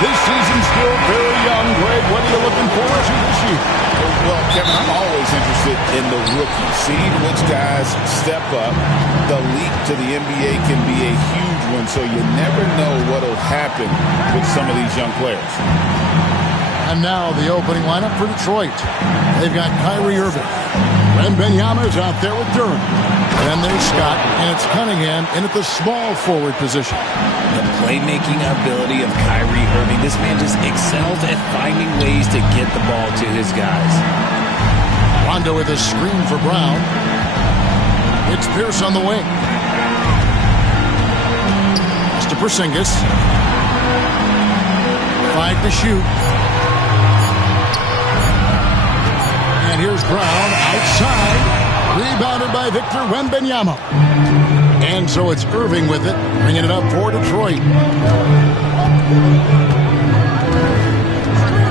This season's still very young, Greg. What are you looking forward to this year? Well, Kevin, I'm always interested in the rookies, seeing which guys step up. The leap to the NBA can be a huge one, so you never know what will happen with some of these young players. And now the opening lineup for Detroit. They've got Kyrie Irving. Wembanyama is out there with Durant. Then there's Scott, and it's Cunningham in at the small forward position. The playmaking ability of Kyrie Irving. This man just excels at finding ways to get the ball to his guys. Rondo with a screen for Brown. It's Pierce on the wing. Mr. Porzingis. 5 to shoot. And here's Brown outside. Rebounded by Victor Wembanyama. And so it's Irving with it, bringing it up for Detroit.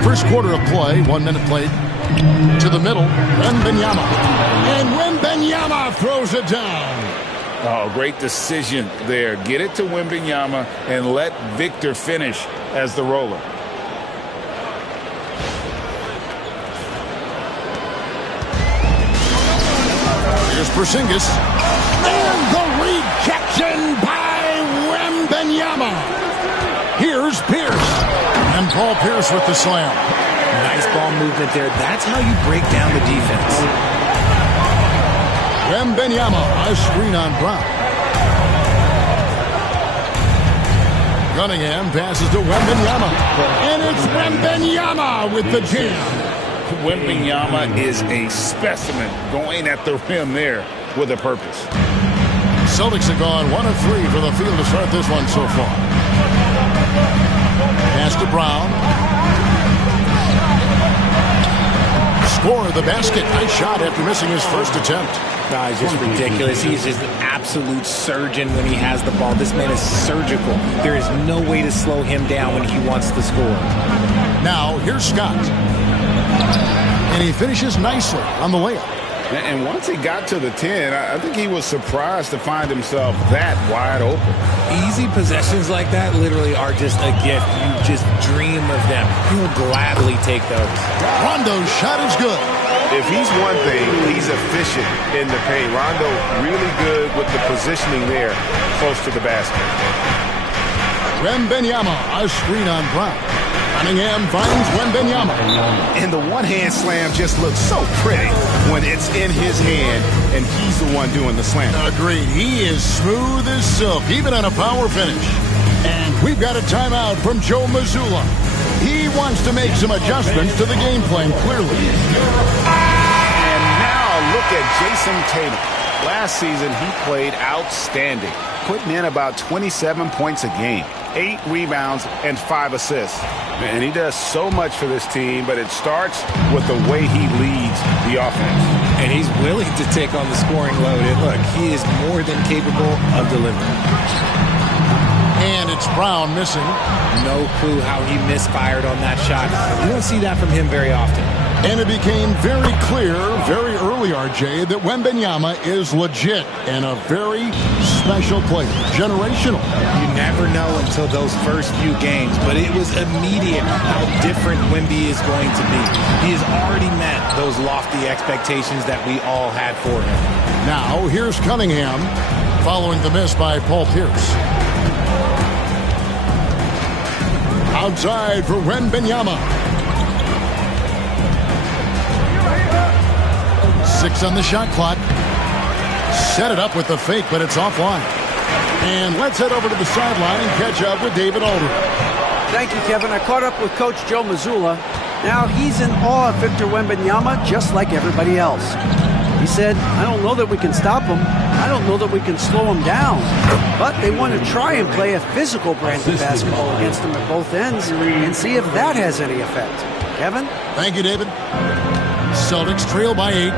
First quarter of play, 1 minute played. To the middle, Wembanyama. And Wembanyama throws it down. Oh, great decision there. Get it to Wembanyama and let Victor finish as the roller. Here's Porzingis. And the rejection by Wembanyama. Here's Pierce. And Paul Pierce with the slam. Nice ball movement there. That's how you break down the defense. Wembanyama, a screen on Brown. Cunningham passes to Wembanyama. And it's Wembanyama with the jam. Wembanyama is a specimen going at the rim there with a purpose. Celtics have gone 1 of 3 for the field to start this one so far. Pass to Brown. Score the basket. Nice shot after missing his first attempt. No, it's just ridiculous. He's just an absolute surgeon when he has the ball. This man is surgical. There is no way to slow him down when he wants to score. Now, here's Scott. And he finishes nicely on the layup. And once he got to the 10, I think he was surprised to find himself that wide open. Easy possessions like that literally are just a gift. You just dream of them. You will gladly take those. Rondo's shot is good. If he's one thing, he's efficient in the paint. Rondo really good with the positioning there close to the basket. Wembanyama, a screen on Brown. Cunningham finds Wembanyama. And the one-hand slam just looks so pretty when it's in his hand and he's the one doing the slam. Agreed. He is smooth as silk, even on a power finish. And we've got a timeout from Joe Mazzulla. He wants to make some adjustments to the game plan, clearly. And now look at Jason Tatum. Last season, he played outstanding, putting in about 27 points a game, 8 rebounds, and 5 assists. And he does so much for this team, but it starts with the way he leads the offense. And he's willing to take on the scoring load. And look, he is more than capable of delivering. And it's Brown missing. No clue how he misfired on that shot. You don't see that from him very often. And it became very clear very early, RJ, that Wembanyama is legit and a very special player. Generational. You never know until those first few games, but it was immediate how different Wemby is going to be. He has already met those lofty expectations that we all had for him. Now, here's Cunningham following the miss by Paul Pierce. Outside for Wembanyama. 6 on the shot clock. Set it up with the fake, but it's offline. And let's head over to the sideline and catch up with David Aldridge. Thank you, Kevin. I caught up with Coach Joe Mazzulla. Now he's in awe of Victor Wembanyama, just like everybody else. He said, I don't know that we can stop him. I don't know that we can slow him down. But they want to try and play a physical brand of basketball against him at both ends and see if that has any effect. Kevin? Thank you, David. Celtics trail by 8.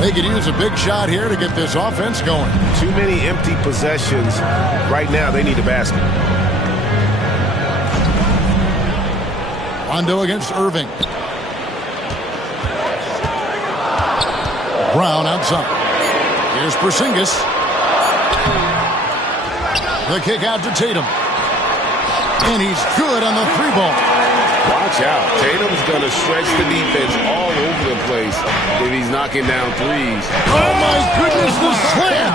They could use a big shot here to get this offense going. Too many empty possessions. Right now, they need a basket. Rondo against Irving. Brown outside. Here's Porzingis. The kick out to Tatum. And he's good on the three ball. Watch out. Tatum's going to stretch the defense all over the place if he's knocking down threes. Oh, my goodness, the slam.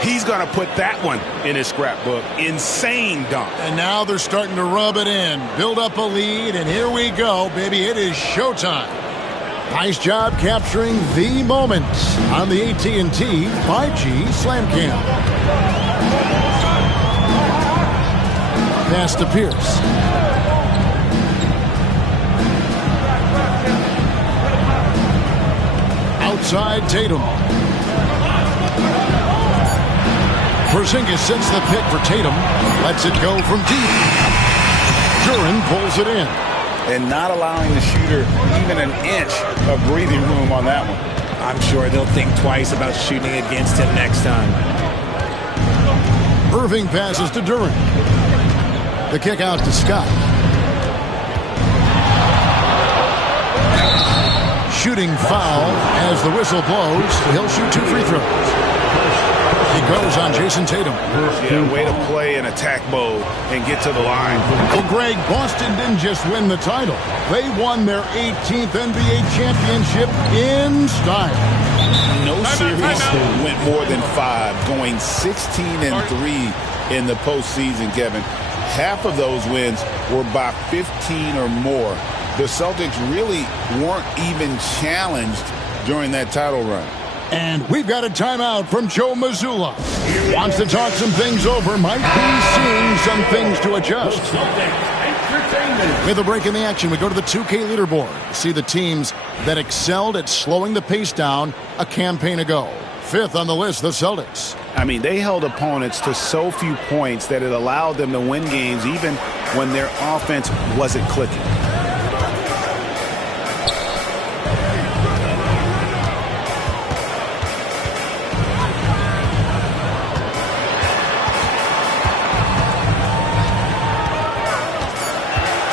He's going to put that one in his scrapbook. Insane dunk. And now they're starting to rub it in, build up a lead, and here we go, baby. It is showtime. Nice job capturing the moments on the AT&T 5G Slam Cam. Pass to Pierce. Outside Tatum. Porzingis sends the pick for Tatum. Lets it go from deep. Duren pulls it in. And not allowing the shooter even an inch of breathing room on that one. I'm sure they'll think twice about shooting against him next time. Irving passes to Duren. The kick out to Scott. Shooting foul as the whistle blows. He'll shoot 2 free throws. He goes on Jason Tatum. Yeah, way to play in attack mode and get to the line. Well, Greg, Boston didn't just win the title. They won their 18th NBA championship in style. No series went more than 5, going 16-3 in the postseason, Kevin. Half of those wins were by 15 or more. The Celtics really weren't even challenged during that title run. And we've got a timeout from Joe Mazzulla. Wants to talk some things over. Might be seeing some things to adjust. With a break in the action, we go to the 2K leaderboard. See the teams that excelled at slowing the pace down a campaign ago. 5th on the list, the Celtics. I mean, they held opponents to so few points that it allowed them to win games even when their offense wasn't clicking.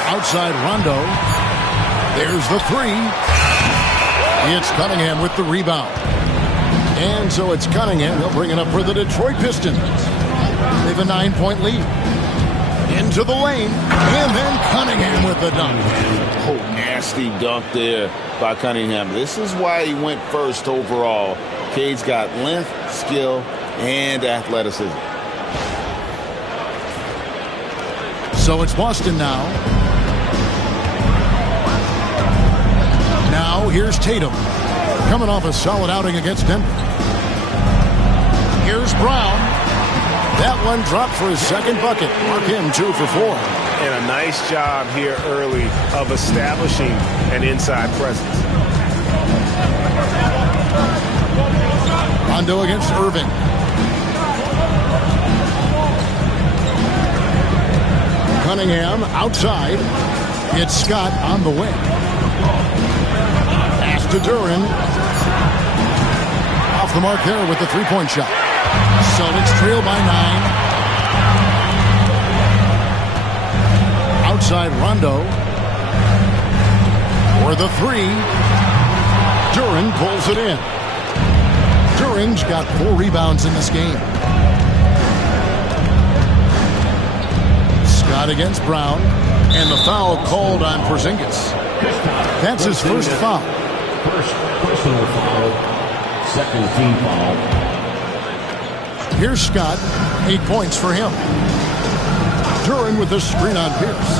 Outside Rondo. There's the 3. It's Cunningham with the rebound. And so it's Cunningham. He'll bring it up for the Detroit Pistons. They have a 9-point lead. Into the lane. And then Cunningham with the dunk. Oh, nasty dunk there by Cunningham. This is why he went first overall. Cade's got length, skill, and athleticism. So it's Boston now. Now here's Tatum. Coming off a solid outing against Denver. Here's Brown. That one dropped for his second bucket. Mark him 2 for 4. And a nice job here early of establishing an inside presence. Rondo against Irving. Cunningham outside. It's Scott on the wing. Pass to Duren. Off the mark there with the three-point shot. Celtics trail by 9. Outside Rondo. For the 3. Duren pulls it in. Duren's got 4 rebounds in this game. Scott against Brown. And the foul called on Porzingis. That's his first foul. First personal foul. Second team foul. Here's Scott. 8 points for him. Duren with the screen on Pierce.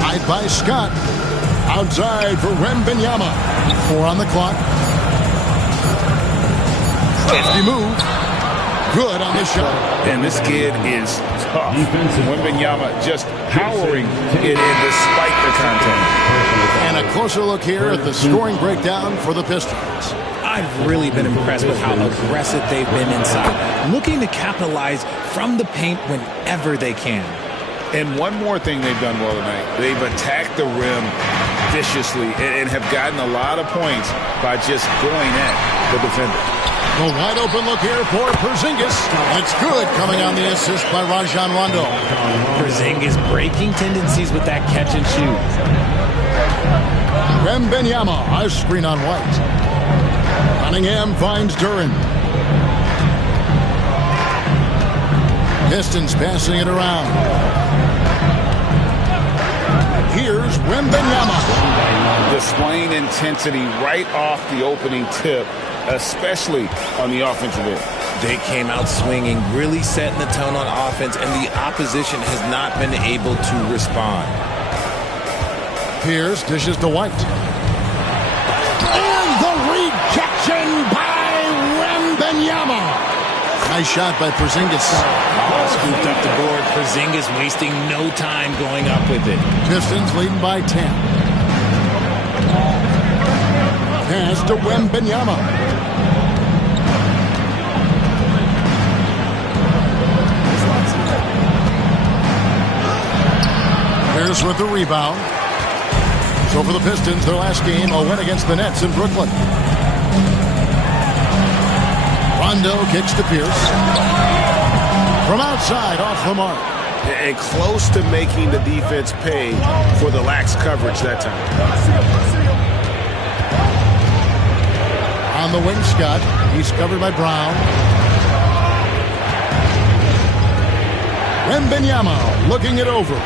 Tied by Scott. Outside for Wembanyama. 4 on the clock. 50 move. Good on the shot. And this kid is tough. Wembanyama just powering it in despite the contact. And a closer look here at the scoring breakdown for the Pistons. I've really been impressed with how aggressive they've been inside, looking to capitalize from the paint whenever they can. And one more thing they've done well tonight. They've attacked the rim viciously and have gotten a lot of points by just going at the defender. The wide open look here for Porzingis. It's good, coming on the assist by Rajon Rondo. Porzingis breaking tendencies with that catch and shoot. Wembanyama, a screen on White. Cunningham finds Duren. Pistons passing it around. Here's Wembanyama. Displaying intensity right off the opening tip, especially on the offensive end. They came out swinging, really setting the tone on offense, and the opposition has not been able to respond. Pierce dishes to White. And the rejection by Wembanyama. Nice shot by Porzingis. Scooped up the board. Porzingis wasting no time going up with it. Pistons leading by 10. Pass to Wembanyama. Here's with the rebound. So for the Pistons, their last game, a win against the Nets in Brooklyn. Rondo kicks to Pierce. From outside, off the mark. And close to making the defense pay for the lax coverage that time. On the wing, Scott. He's covered by Brown. Wembanyama looking it over.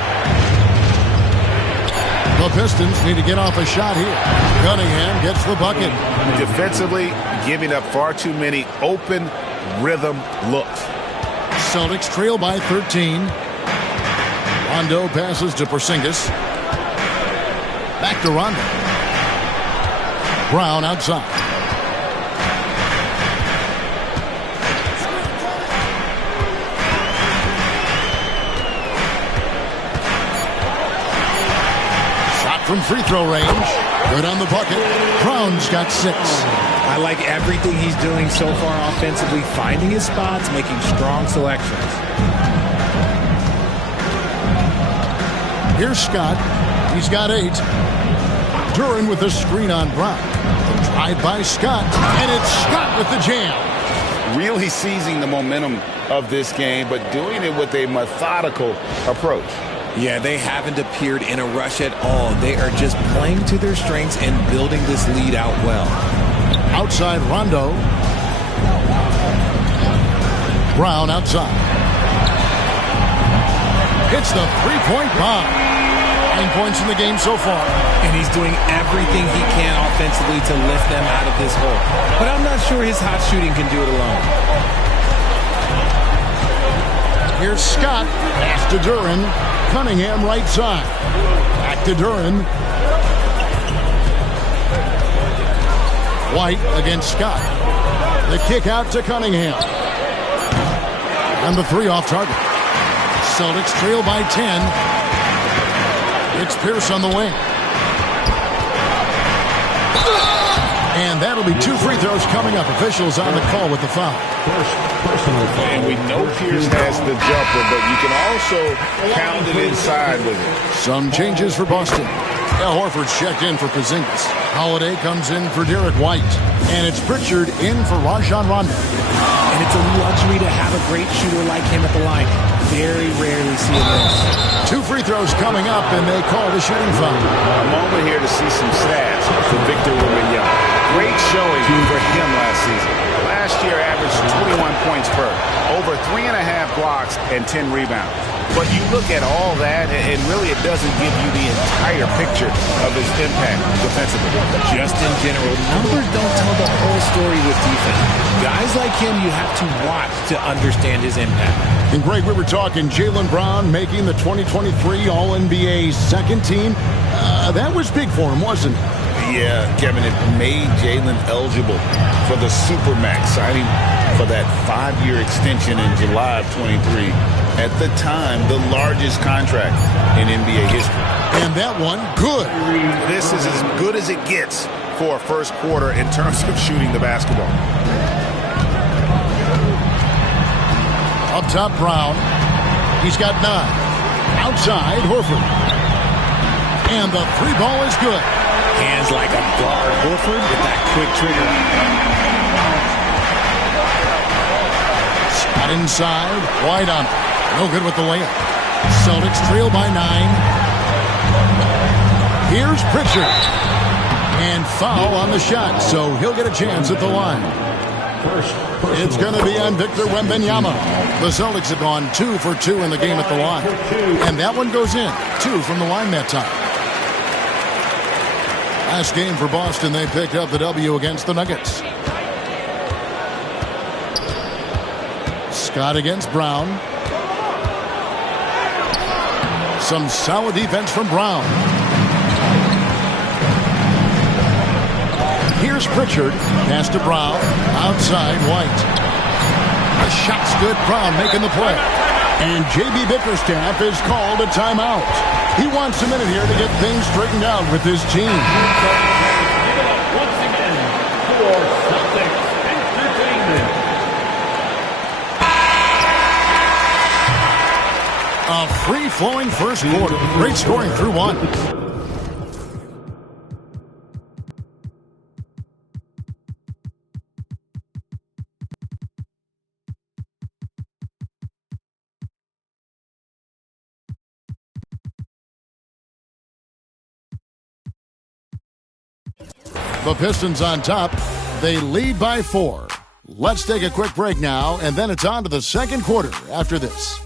The Pistons need to get off a shot here. Cunningham gets the bucket. Defensively, giving up far too many open rhythm looks. Celtics trail by 13. Rondo passes to Porzingis. Back to Rondo. Brown outside. Shot from free throw range. Good on the bucket. Brown's got 6. I like everything he's doing so far offensively, finding his spots, making strong selections. Here's Scott. He's got 8. Duren with the screen on Brown. The drive by Scott. And it's Scott with the jam. Really seizing the momentum of this game, but doing it with a methodical approach. Yeah, they haven't appeared in a rush at all. They are just playing to their strengths and building this lead out well. Outside Rondo. Brown outside. Hits the three-point bomb. 9 points in the game so far. And he's doing everything he can offensively to lift them out of this hole. But I'm not sure his hot shooting can do it alone. Here's Scott. Pass to Duren. Cunningham right side. Back to Duren. White against Scott. The kick out to Cunningham. And the 3 off target. Celtics trail by 10. It's Pierce on the wing. And that'll be 2 free throws coming up. Officials on the call with the foul. And we know Pierce has the jumper, but you can also pound it inside with it. Some changes for Boston. Al Horford's checked in for Porzingis. Holiday comes in for Derek White. And it's Pritchard in for Rajon Rondo. And it's a luxury to have a great shooter like him at the line. Very rarely see a miss. 2 free throws coming up, and they call the shooting foul. A moment here to see some stats for Victor Wembanyama. Great showing for him last season. Last year averaged 21 points per, over 3.5 blocks and 10 rebounds. But you look at all that, and really it doesn't give you the entire picture of his impact defensively. Just in general, numbers don't tell the whole story with defense. Guys like him, you have to watch to understand his impact. And Greg, we were talking Jaylen Brown making the 2023 All-NBA second team. That was big for him, wasn't it? Yeah, Kevin, it made Jaylen eligible for the Supermax, signing for that 5-year extension in July of 23. At the time, the largest contract in NBA history. And that one, good. This is as good as it gets for a first quarter in terms of shooting the basketball. Up top, Brown. He's got 9. Outside, Horford. And the 3 ball is good. Hands like a guard. Horford with that quick trigger. Got inside. White on it. No good with the layup. Celtics trail by 9. Here's Pritchard. And foul on the shot, so he'll get a chance at the line. It's going to be on Victor Wembanyama. The Celtics have gone 2 for 2 in the game at the line. And that one goes in. 2 from the line that time. Last game for Boston, they picked up the W against the Nuggets. Scott against Brown. Some solid defense from Brown. Here's Pritchard. Pass to Brown. Outside, White. The shot's good. Brown making the play. And J.B. Bickerstaff is called a timeout. He wants a minute here to get things straightened out with his team. Once again, for Celtics Entertainment. A free-flowing first quarter. Great scoring through one. The Pistons on top. They lead by 4. Let's take a quick break now, and then it's on to the second quarter after this.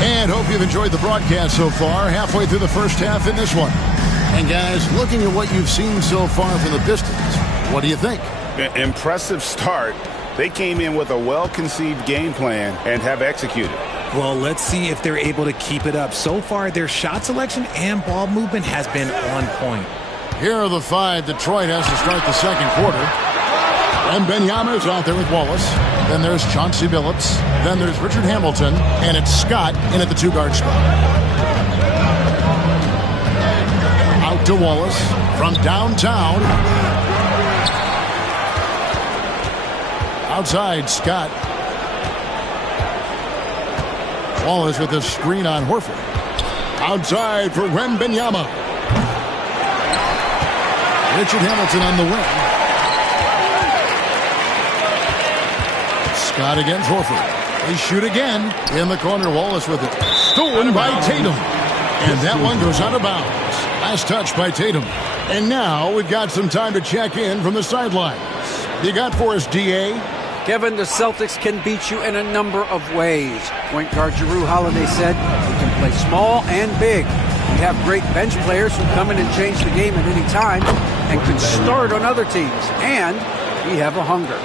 And hope you've enjoyed the broadcast so far. Halfway through the first half in this one. And guys, looking at what you've seen so far from the Pistons, what do you think? Impressive start. They came in with a well-conceived game plan and have executed. Well, let's see if they're able to keep it up. So far, their shot selection and ball movement has been on point. Here are the 5 Detroit has to start the second quarter. And Wembanyama is out there with Wallace. Then there's Chauncey Billups. Then there's Richard Hamilton. And it's Scott in at the 2-guard spot. Out to Wallace from downtown. Outside, Scott. Wallace with a screen on Horford. Outside for Wembanyama. Richard Hamilton on the wing. Scott against Horford. They shoot again. In the corner, Wallace with it. Stolen by Tatum. And that one goes out of bounds. Last touch by Tatum. And now we've got some time to check in from the sidelines. You got for us, D.A.? Kevin, the Celtics can beat you in a number of ways. Point guard Jrue Holiday said, we can play small and big. We have great bench players who come in and change the game at any time and can start on other teams. And we have a hunger.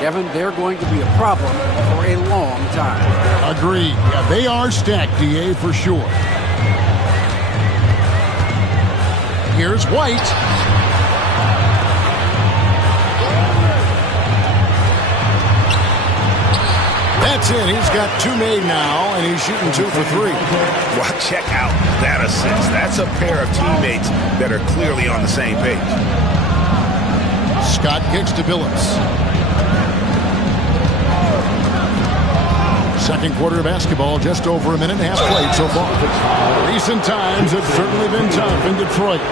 Kevin, they're going to be a problem for a long time. Agreed. Yeah, they are stacked, D.A., for sure. Here's White. That's it. He's got 2 made now, and he's shooting 2 for 3. Well, check out that assist. That's a pair of teammates that are clearly on the same page. Scott kicks to Billups. Second quarter of basketball, just over a minute and a half played so far. Recent times have certainly been tough in Detroit.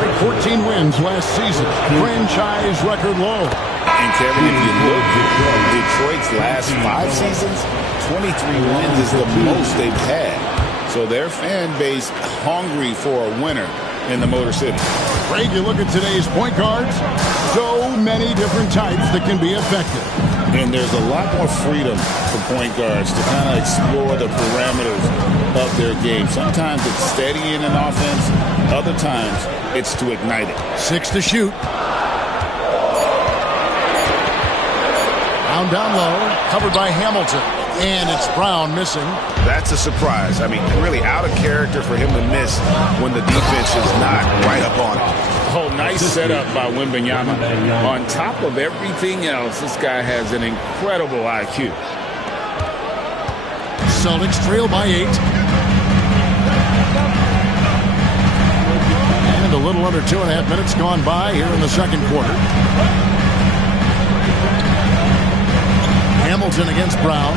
Break 14 wins last season. Franchise record low. And Kevin, if you look at Detroit's last 5 seasons, 23 wins is the most they've had. So their fan base hungry for a winner in the Motor City. Greg, you look at today's point guards, so many different types that can be effective. And there's a lot more freedom for point guards to kind of explore the parameters of their game. Sometimes it's steadying an offense. Other times it's to ignite it. 6 to shoot. Down low, covered by Hamilton. And it's Brown missing. That's a surprise. I mean, really out of character for him to miss when the defense is not right up on him. Oh, nice setup by Wembanyama. On top of everything else, this guy has an incredible IQ. Celtics trail by 8. And a little under 2.5 minutes gone by here in the second quarter. Hamilton against Brown.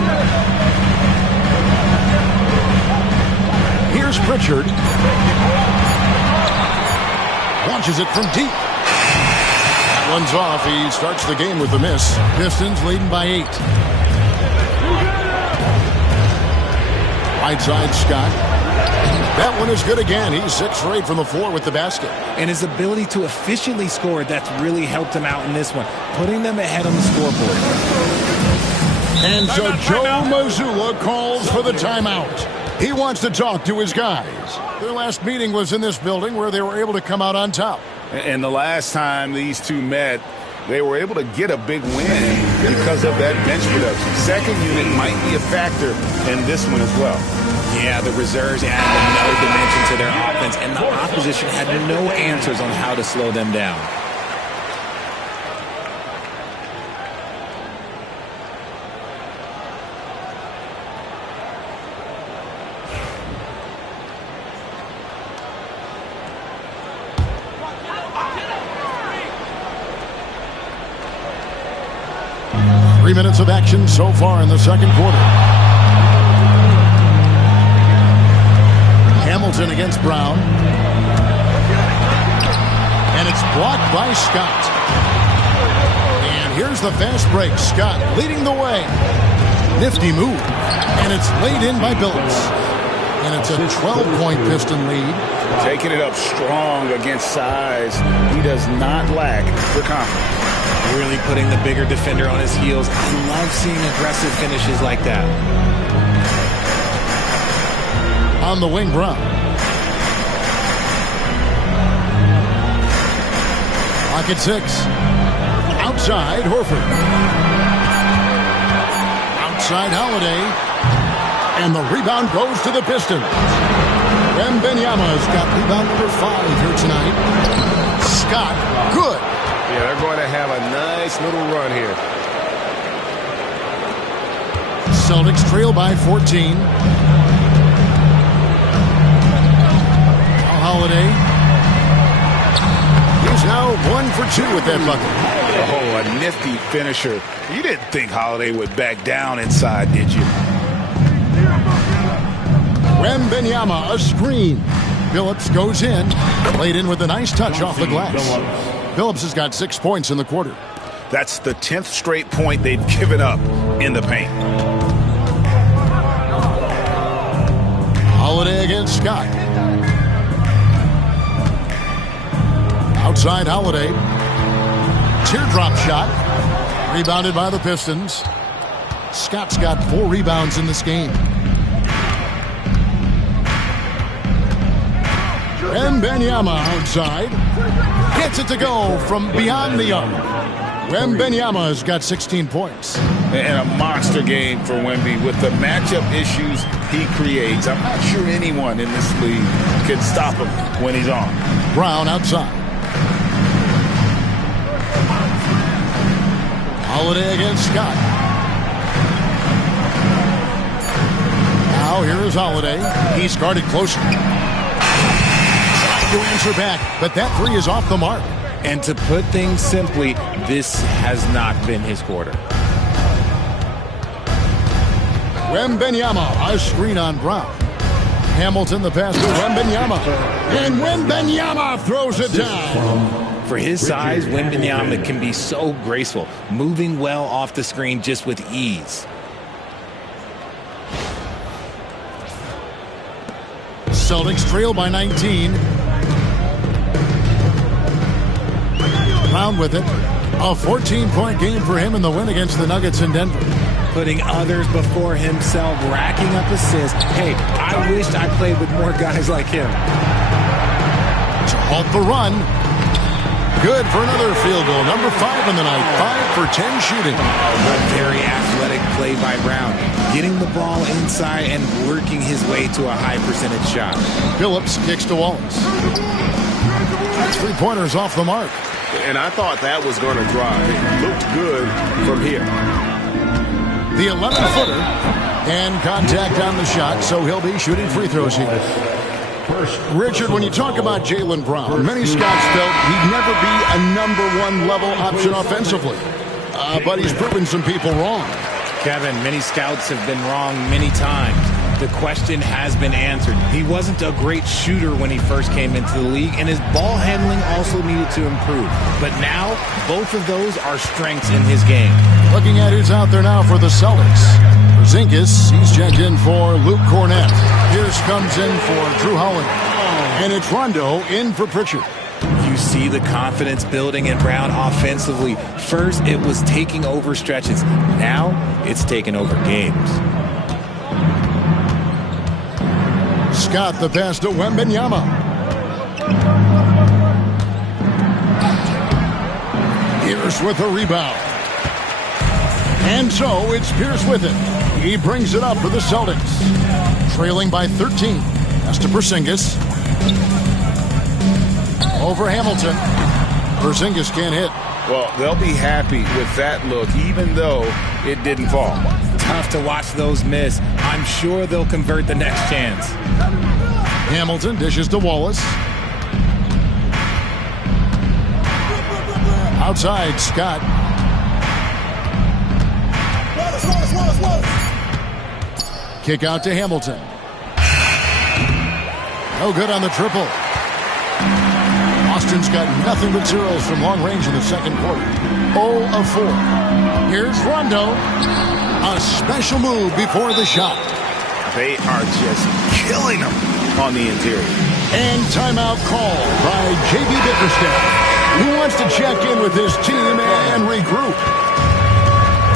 Here's Pritchard. Launches it from deep. That one's off. He starts the game with a miss. Pistons leading by 8. Right side, Scott. That one is good again. He's 6 for 8 from the floor with the basket. And his ability to efficiently score, that's really helped him out in this one, putting them ahead on the scoreboard. And so Joe Mazzulla calls for the timeout. He wants to talk to his guys. Their last meeting was in this building where they were able to come out on top. And the last time these two met, they were able to get a big win because of that bench production. Second unit might be a factor in this one as well. Yeah, the reserves added no dimension to their offense, and the opposition had no answers on how to slow them down. Three minutes of action so far in the second quarter. Hamilton against Brown. And it's blocked by Scott. And here's the fast break. Scott leading the way. Nifty move. And it's laid in by Billups. And it's a 12-point Piston lead. Taking it up strong against size. He does not lack for confidence. Really putting the bigger defender on his heels. I love seeing aggressive finishes like that. On the wing, Brown. Pocket 6. Outside, Horford. Outside, Holiday. And the rebound goes to the Pistons. Wembanyama's got rebound number 5 here tonight. Scott, good. Yeah, they're going to have a nice little run here. Celtics trail by 14. Holiday. He's now 1 for 2 with that bucket. Oh, a nifty finisher. You didn't think Holiday would back down inside, did you? Wembanyama, a screen. Billups goes in. Played in with a nice touch off the glass. Billups has got 6 points in the quarter. That's the 10th straight point they've given up in the paint. Holiday against Scott. Outside Holiday. Teardrop shot. Rebounded by the Pistons. Scott's got 4 rebounds in this game. Wembanyama outside. Gets it to go from beyond the arc. Wembanyama's got 16 points. And a monster game for Wemby with the matchup issues he creates. I'm not sure anyone in this league can stop him when he's on. Brown outside. Holiday against Scott. Now here is Holiday. He's guarded closer. To answer back, but that 3 is off the mark. And to put things simply, this has not been his quarter. Wembanyama, a screen on Brown. Hamilton, the pass to Wembanyama. And Wembanyama throws it down. For his size, Wembanyama can be so graceful, moving well off the screen just with ease. Celtics trail by 19. Brown with it. A 14-point game for him in the win against the Nuggets in Denver. Putting others before himself, racking up assists. Hey, I wished I played with more guys like him. To halt the run. Good for another field goal. Number 5 in the night. 5 for 10 shooting. A very athletic play by Brown. Getting the ball inside and working his way to a high percentage shot. Billups kicks to Wallace. 3-pointers off the mark. And I thought that was going to drive. It looked good from here. The 11-footer. And contact on the shot, so he'll be shooting free throws here. Richard, when you talk about Jaylen Brown, many scouts felt he'd never be a number 1 level option offensively. But he's proven some people wrong. Kevin, many scouts have been wrong many times. The question has been answered. He wasn't a great shooter when he first came into the league, and his ball handling also needed to improve. But now, both of those are strengths in his game. Looking at who's out there now for the Celtics. Porzingis, he's checked in for Luke Cornett. Pierce comes in for Drew Holiday. And it's Rondo in for Pritchard. You see the confidence building in Brown offensively. First, it was taking over stretches. Now, it's taking over games. Scott the pass to Wembanyama. Pierce with a rebound. And so it's Pierce with it. He brings it up for the Celtics. Trailing by 13. That's to Porzingis. Over Hamilton. Porzingis can't hit. Well, they'll be happy with that look, even though it didn't fall. Tough to watch those miss. I'm sure they'll convert the next chance. Hamilton dishes to Wallace. Outside, Scott. Kick out to Hamilton. No good on the triple. Boston's got nothing but zeros from long range in the second quarter. 0 of 4. Here's Rondo. A special move before the shot. They are just killing them on the interior. And timeout called by J.B. Bickerstaff, who wants to check in with his team and regroup.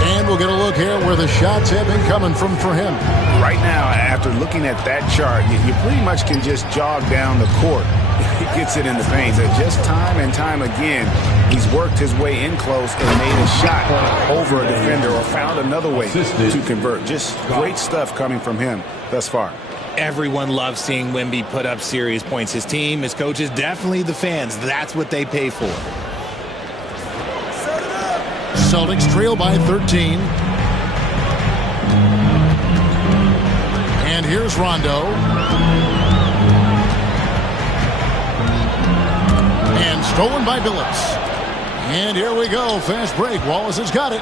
And we'll get a look here where the shots have been coming from for him. Right now, after looking at that chart, you pretty much can just jog down the court. He gets it in the paint. Just time and time again, he's worked his way in close and made a shot over a defender or found another way to convert. Just great stuff coming from him thus far. Everyone loves seeing Wemby put up serious points. His team, his coaches, definitely the fans. That's what they pay for. Celtics trail by 13. And here's Rondo. And stolen by Billups. And here we go. Fast break. Wallace has got it.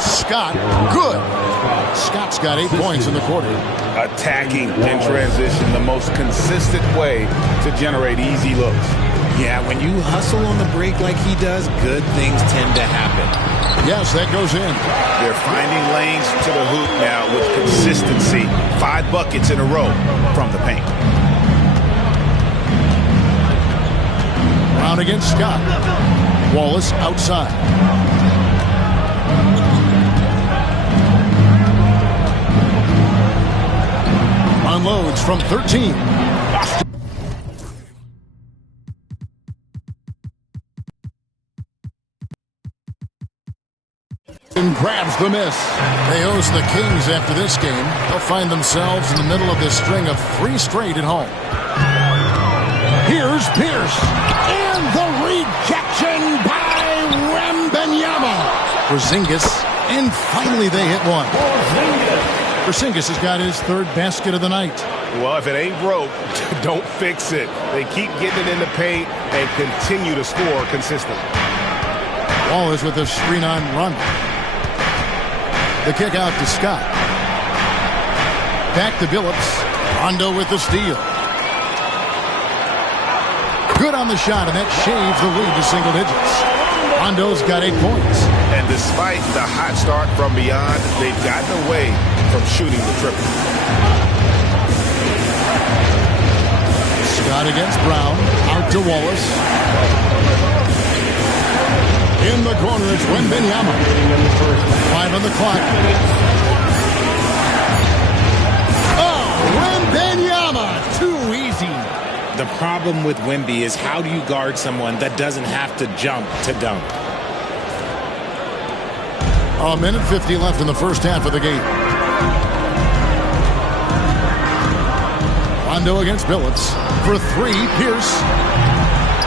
Scott, good. Scott's got 8 points in the quarter. Attacking in transition, the most consistent way to generate easy looks. Yeah, when you hustle on the break like he does, good things tend to happen. Yes, that goes in. They're finding lanes to the hoop now with consistency. 5 buckets in a row from the paint. Brown against Scott. Wallace outside. Unloads from 13. Boston. And grabs the miss. They host the Kings after this game. They'll find themselves in the middle of this string of 3 straight at home. Here's Pierce. And the rejection by Wembanyama. Porzingis. And finally they hit one. Porzingis has got his 3rd basket of the night. Well, if it ain't broke, don't fix it. They keep getting it in the paint and continue to score consistently. Wallace with a screen-on run. The kick out to Scott. Back to Billups. Rondo with the steal. Good on the shot, and that shaves the lead to single digits. Rondo's got 8 points. And despite the hot start from beyond, they've gotten away from shooting the triple. Scott against Brown. Out to Wallace. In the corner, it's Wembanyama. 5 on the clock. Oh, Wembanyama! Too easy. The problem with Wemby is how do you guard someone that doesn't have to jump to dunk? A minute 50 left in the first half of the game. Rondo against Billups. For 3, Pierce.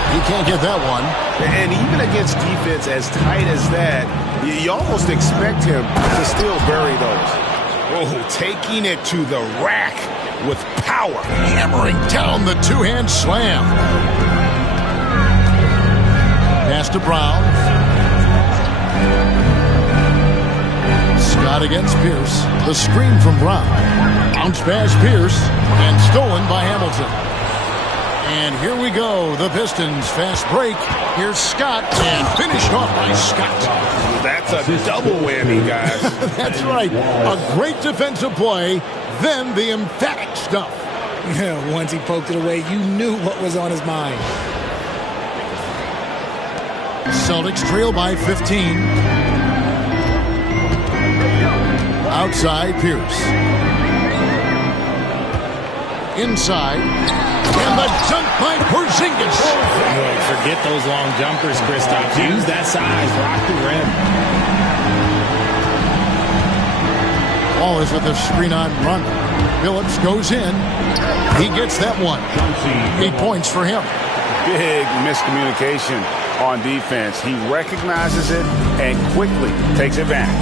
He can't get that one. And even against defense as tight as that, you almost expect him to still bury those. Oh, taking it to the rack with power. Hammering down the 2-hand slam. Pass to Brown. Scott against Pierce. The screen from Brown. Bounce pass Pierce. And stolen by Hamilton. And here we go. The Pistons fast break. Here's Scott. And finished off by Scott. That's a double whammy, guys. That's right. A great defensive play. Then the emphatic stuff. Yeah, once he poked it away, you knew what was on his mind. Celtics trail by 15. Outside, Pierce. Inside. And the dunk by Porzingis. Forget those long jumpers, Kristaps. Use that size. Rock the rim. Ball is with a screen-on run. Phillips goes in. He gets that one. 8 points for him. Big miscommunication on defense. He recognizes it and quickly takes advantage.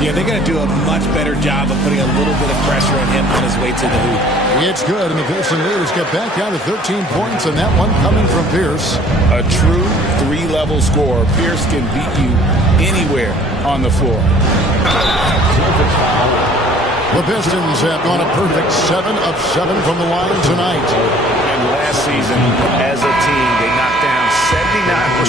Yeah, they're going to do a much better job of putting a little bit of pressure on him on his way to the hoop. It's good, and the Pistons leaders get back down to 13 points, and that one coming from Pierce. A true three-level scorer. Pierce can beat you anywhere on the floor. The Pistons have gone a perfect 7 of 7 from the line tonight. And last season, as a team, they knocked down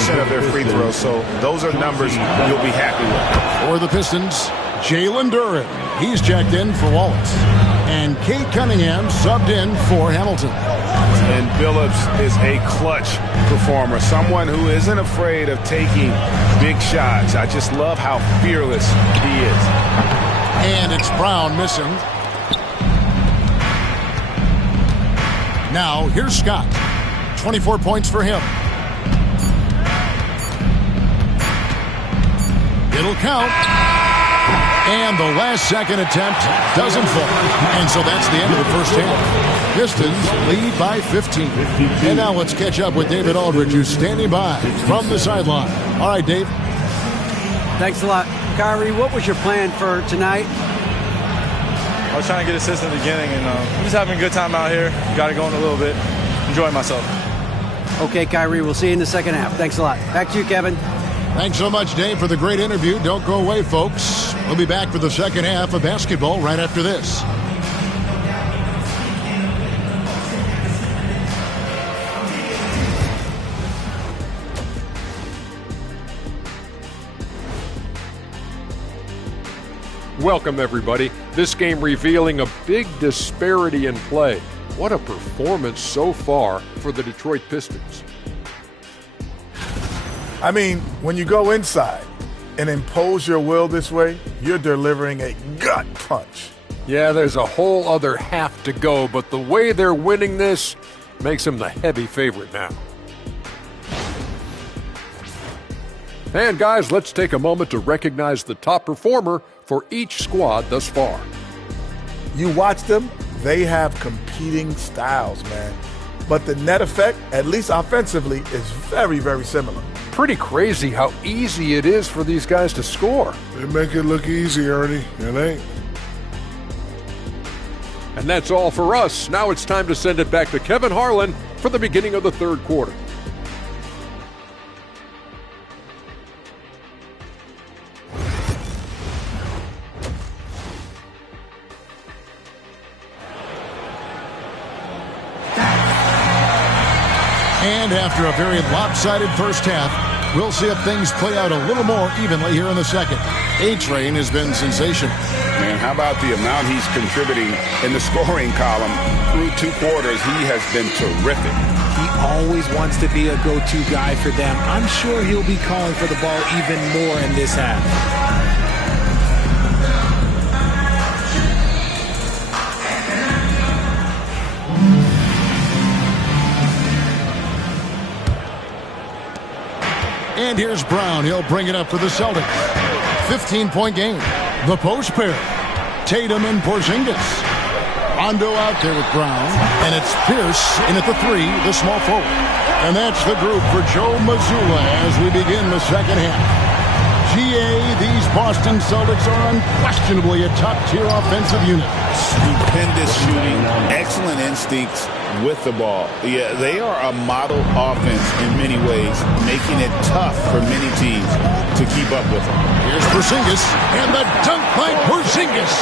79% of their free throws, so those are numbers you'll be happy with. For the Pistons, Jalen Duren. He's checked in for Wallace. And Kate Cunningham subbed in for Hamilton. And Phillips is a clutch performer, someone who isn't afraid of taking big shots. I just love how fearless he is. And it's Brown missing. Now, here's Scott. 24 points for him. It'll count. And the last-second attempt doesn't fall. And so that's the end of the first half. Pistons lead by 15. And now let's catch up with David Aldridge, who's standing by from the sideline. All right, Dave. Thanks a lot. Kyrie, what was your plan for tonight? I was trying to get assists in the beginning, and I'm just having a good time out here. Got it going a little bit. Enjoying myself. Okay, Kyrie, we'll see you in the second half. Thanks a lot. Back to you, Kevin. Thanks so much, Dave, for the great interview. Don't go away, folks. We'll be back for the second half of basketball right after this. Welcome, everybody. This game revealing a big disparity in play. What a performance so far for the Detroit Pistons. I mean, when you go inside and impose your will this way, you're delivering a gut punch. Yeah, there's a whole other half to go, but the way they're winning this makes them the heavy favorite now. And guys, let's take a moment to recognize the top performer for each squad thus far. You watch them, they have competing styles, man. But the net effect, at least offensively, is very, very similar. Pretty crazy how easy it is for these guys to score. They make it look easy, Ernie. It ain't. And that's all for us. Now it's time to send it back to Kevin Harlan for the beginning of the third quarter. And after a very lopsided first half, we'll see if things play out a little more evenly here in the second. A-Train has been sensational. Man, how about the amount he's contributing in the scoring column? Through 2 quarters, he has been terrific. He always wants to be a go-to guy for them. I'm sure he'll be calling for the ball even more in this half. And here's Brown. He'll bring it up for the Celtics. 15-point game. The post pair. Tatum and Porzingis. Rondo out there with Brown. And it's Pierce in at the 3, the small forward. And that's the group for Joe Mazzulla as we begin the second half. GA, these Boston Celtics are unquestionably a top-tier offensive unit. Stupendous shooting, excellent instincts, with the ball. Yeah, they are a model offense in many ways, making it tough for many teams to keep up with them. Here's Porzingis, and the dunk by Porzingis.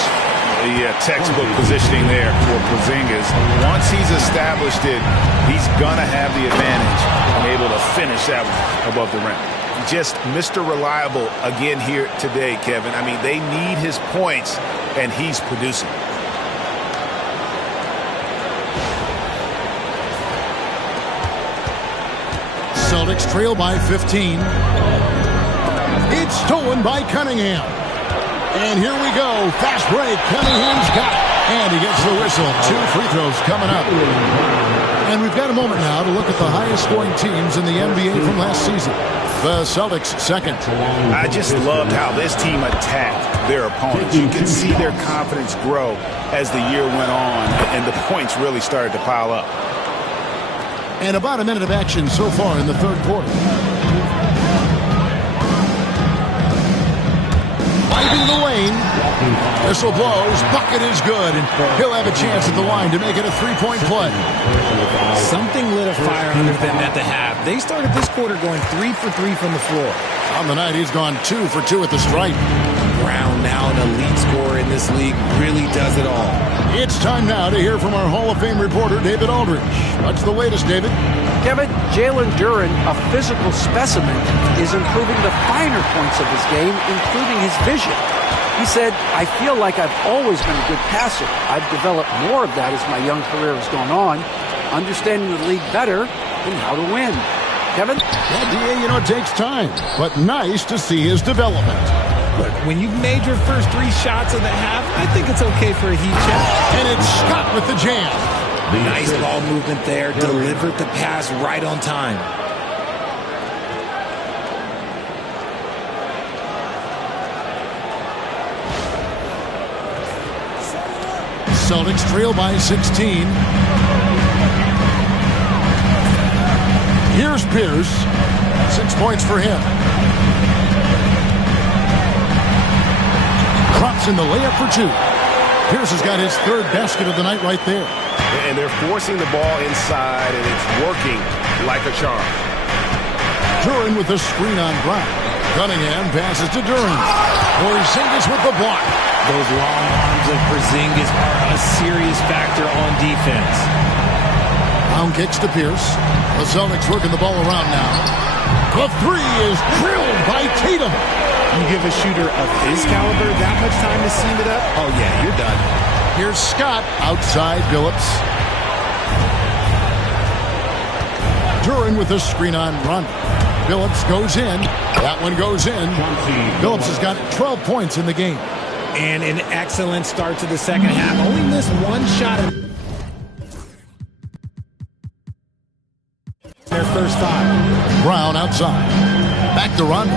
Yeah, textbook positioning there for Porzingis. Once he's established it, he's going to have the advantage and able to finish that one above the rim. Just Mr. Reliable again here today, Kevin. I mean, they need his points, and he's producing. Celtics trail by 15. It's stolen by Cunningham. And here we go. Fast break. Cunningham's got it. And he gets the whistle. 2 free throws coming up. And we've got a moment now to look at the highest scoring teams in the NBA from last season. The Celtics second. I just loved how this team attacked their opponents. You could see their confidence grow as the year went on, and the points really started to pile up. And about a minute of action so far in the third quarter. Wiping the lane. Whistle blows. Bucket is good. And he'll have a chance at the line to make it a 3-point play. Something lit a fire under them at the half. They started this quarter going 3 for 3 from the floor. On the night, he's gone 2 for 2 at the stripe. Brown, now an elite scorer in this league, really does it all. It's time now to hear from our Hall of Fame reporter, David Aldridge. What's the latest, David? Kevin, Jalen Duren, a physical specimen, is improving the finer points of his game, including his vision. He said, I feel like I've always been a good passer. I've developed more of that as my young career has gone on, understanding the league better and how to win. Kevin? Yeah, DA, it takes time, but nice to see his development. Look, when you've made your first 3 shots of the half, I think it's okay for a heat check. And it's Scott with the jam. Nice ball movement there. Delivered the pass right on time. Celtics trail by 16. Here's Pierce. 6 points for him. Drops in the layup for 2. Pierce has got his 3rd basket of the night right there. And they're forcing the ball inside, and it's working like a charm. Duren with the screen on Brown. Cunningham passes to Duren. Porzingis with the block. Those long arms of Porzingis are a serious factor on defense. Brown kicks to Pierce. The Celtics working the ball around now. The 3 is drilled by Tatum. You give a shooter of his caliber that much time to seam it up? Oh, yeah, you're done. Here's Scott outside Billups. Duren with the screen on run. Billups goes in. That one goes in. Billups has got 12 points in the game. And an excellent start to the second half. Only missed 1 shot in their first 5. Brown outside. Back to Rondo.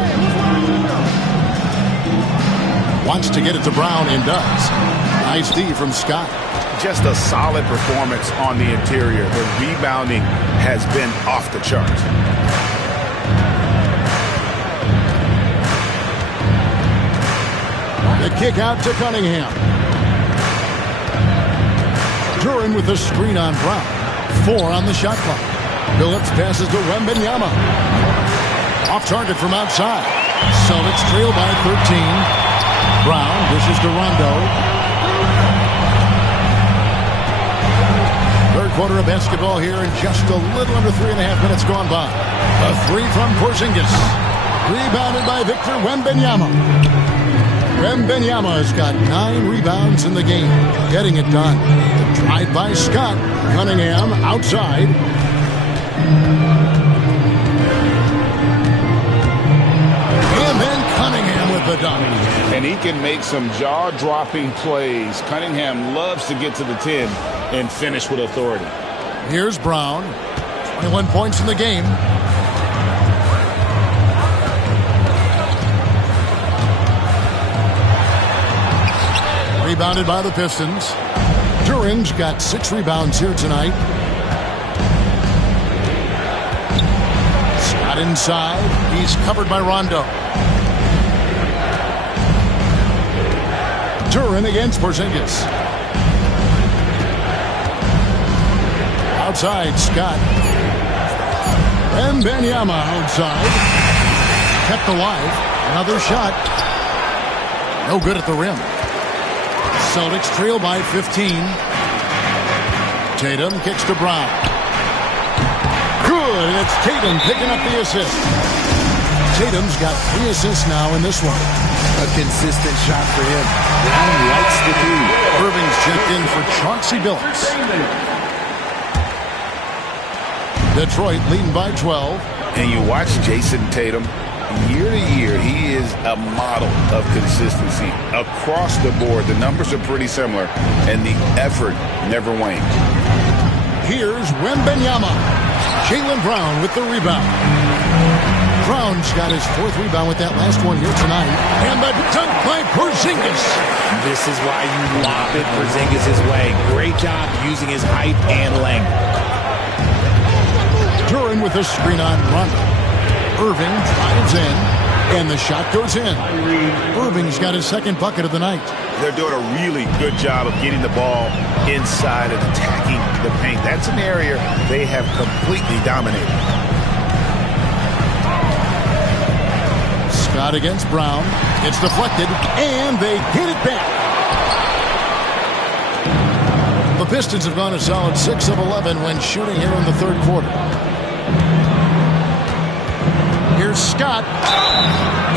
Wants to get it to Brown and does. Nice D from Scott. Just a solid performance on the interior. The rebounding has been off the charts. The kick out to Cunningham. Duren with the screen on Brown. 4 on the shot clock. Billups passes to Wembanyama. Off target from outside. Celtics trail by 13. Brown dishes to Rondo. Third quarter of basketball here, and just a little under 3.5 minutes gone by. A 3 from Porzingis. Rebounded by Victor Wembanyama. Wembanyama has got 9 rebounds in the game, getting it done. Tried by Scott. Cunningham outside. And then Cunningham with the dunk. And he can make some jaw-dropping plays. Cunningham loves to get to the 10 and finish with authority. Here's Brown. 21 points in the game. Rebounded by the Pistons. Duren's got 6 rebounds here tonight. Scott inside. He's covered by Rondo. Duren against Porzingis. outside, Scott. Wembanyama outside. Kept alive. Another shot. No good at the rim. Celtics trail by 15. Tatum kicks to Brown. Good. It's Tatum picking up the assist. Tatum's got 3 assists now in this one. A consistent shot for him. Brown likes the three. Irving's checked in for Chauncey Billups. Detroit leading by 12. And you watch Jason Tatum. Year to year, he is a model of consistency. Across the board, the numbers are pretty similar, and the effort never wanes. Here's Wembanyama. Jaylen Brown with the rebound. Brown's got his 4th rebound with that last one here tonight. And the dunk by Porzingis. This is why you lob it Porzingis' way. Great job using his height and length. Duran with a screen on Rondo. Irving drives in, and the shot goes in. Irving's got his 2nd bucket of the night. They're doing a really good job of getting the ball inside and attacking the paint. That's an area they have completely dominated. Scott against Brown. It's deflected, and they get it back. The Pistons have gone a solid 6 of 11 when shooting here in the 3rd quarter. Here's Scott,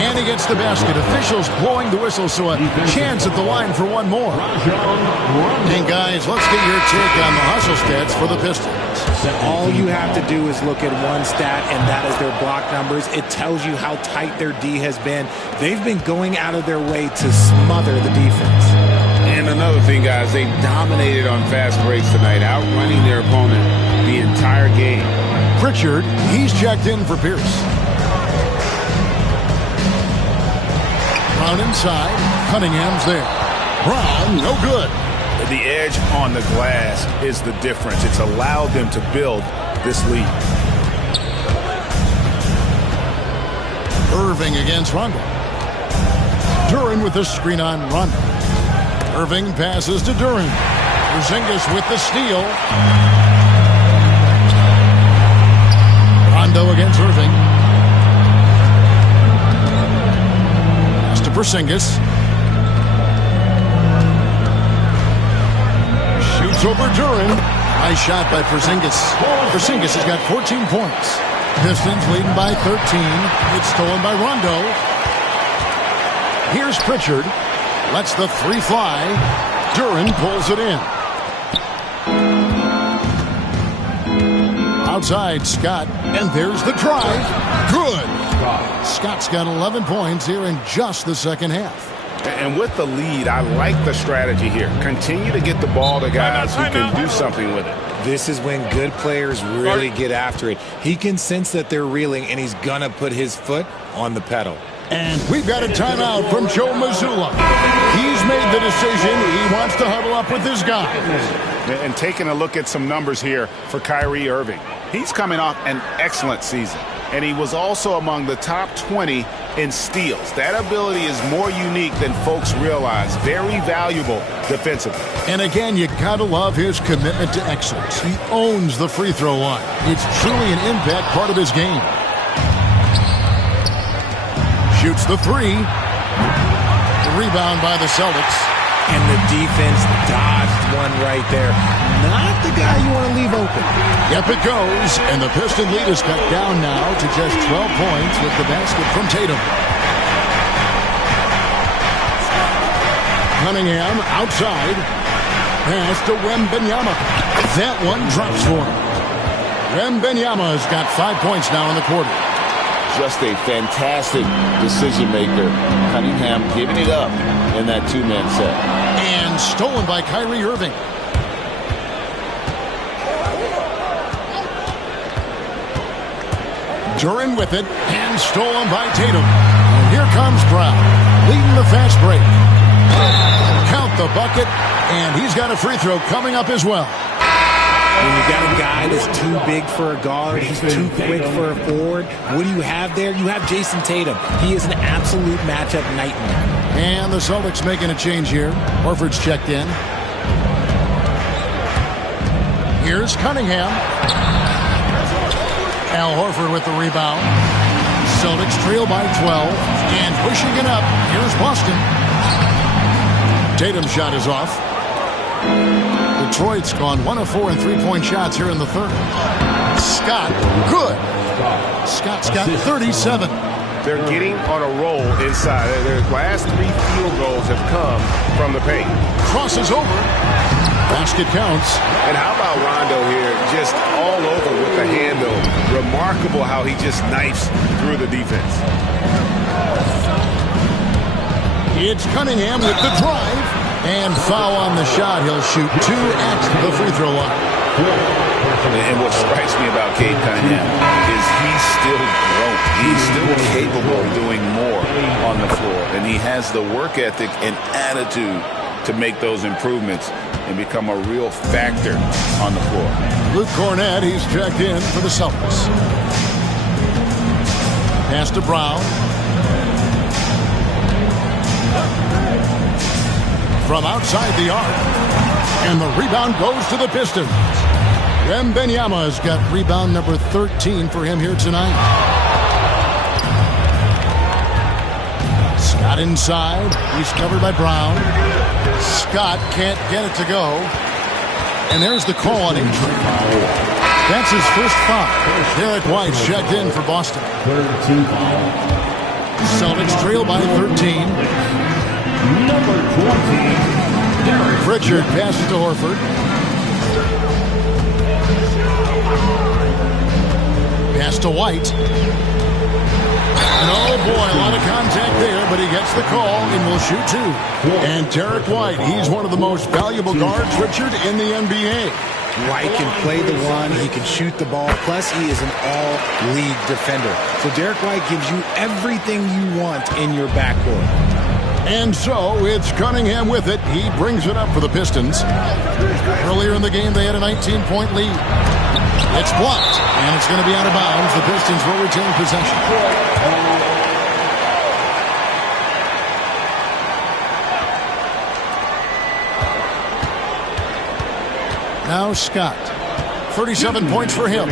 and he gets the basket. Officials blowing the whistle, so a chance at the line for one more. And guys, let's get your take on the hustle stats for the Pistons. All you have to do is look at one stat, and that is their block numbers. It tells you how tight their D has been. They've been going out of their way to smother the defense. And another thing, guys, they dominated on fast breaks tonight, outrunning their opponent the entire game. Pritchard, he's checked in for Pierce. Brown inside. Cunningham's there. Brown, no good. The edge on the glass is the difference. It's allowed them to build this lead. Irving against Rondo. Duran with the screen on Rondo. Irving passes to Duran. Porzingis with the steal. Rondo against Irving. Pass to Porzingis. Shoots over Duran. Nice shot by Porzingis. Porzingis has got 14 points. Pistons leading by 13. It's stolen by Rondo. Here's Pritchard. Lets the three fly. Duran pulls it in. Outside, Scott. And there's the drive. Good. Scott's got 11 points here in just the second half. And with the lead, I like the strategy here. Continue to get the ball to guys who can do something with it. This is when good players really get after it. He can sense that they're reeling, and he's going to put his foot on the pedal. And we've got a timeout from Joe Mazzulla. He's made the decision. He wants to huddle up with his guys. And taking a look at some numbers here for Kyrie Irving. He's coming off an excellent season. And he was also among the top 20 in steals. That ability is more unique than folks realize. Very valuable defensively. And again, you gotta love his commitment to excellence. He owns the free throw line. It's truly an impact part of his game. Shoots the three. The rebound by the Celtics. And the defense dodged one right there. Not the guy you want to leave open. Yep, it goes. And the Piston lead is cut down now to just 12 points with the basket from Tatum. Cunningham outside. Pass to Wembanyama. That one drops for him. Wembanyama's got 5 points now in the quarter. Just a fantastic decision maker. Cunningham giving it up in that two-man set. And stolen by Kyrie Irving. Duran with it, and stolen by Tatum. And here comes Brown, leading the fast break. Count the bucket, and he's got a free throw coming up as well. When you got a guy that's too big for a guard, he's too quick for a forward, what do you have there? You have Jason Tatum. He is an absolute matchup nightmare. And the Celtics making a change here. Horford's checked in. Here's Cunningham. Al Horford with the rebound. Celtics trail by 12. And pushing it up, here's Boston. Tatum's shot is off. Detroit's gone 1 of 4 in three-point shots here in the third. Scott, good. Scott's got 37. They're getting on a roll inside. Their last 3 field goals have come from the paint. Crosses over. Basket counts. And how about Rondo here? Just all over with the handle. Remarkable how he just knifes through the defense. It's Cunningham with the drive. And foul on the shot. He'll shoot 2 at the free throw line. And what strikes me about Cade Cunningham is he's still grown. He's still capable of doing more on the floor. And he has the work ethic and attitude to make those improvements and become a real factor on the floor. Luke Cornett, he's checked in for the Celtics. Pass to Brown. From outside the arc. And the rebound goes to the Pistons. Wembanyama's got rebound number 13 for him here tonight. Scott inside. He's covered by Brown. Scott can't get it to go. And there's the call on injury. That's his first foul. Derek White's checked in for Boston. Celtics trail by 13. Number 20, Pritchard passes to Horford. Pass to White. And oh boy, a lot of contact there, but he gets the call and will shoot 2. And Derek White, he's one of the most valuable guards, Richard, in the NBA. White can play the one, he can shoot the ball, plus he is an all-league defender. So Derek White gives you everything you want in your backcourt. And so it's Cunningham with it. He brings it up for the Pistons. Earlier in the game, they had a 19-point lead. It's blocked, and it's going to be out of bounds. The Pistons will retain possession. Now Scott. 37 points for him.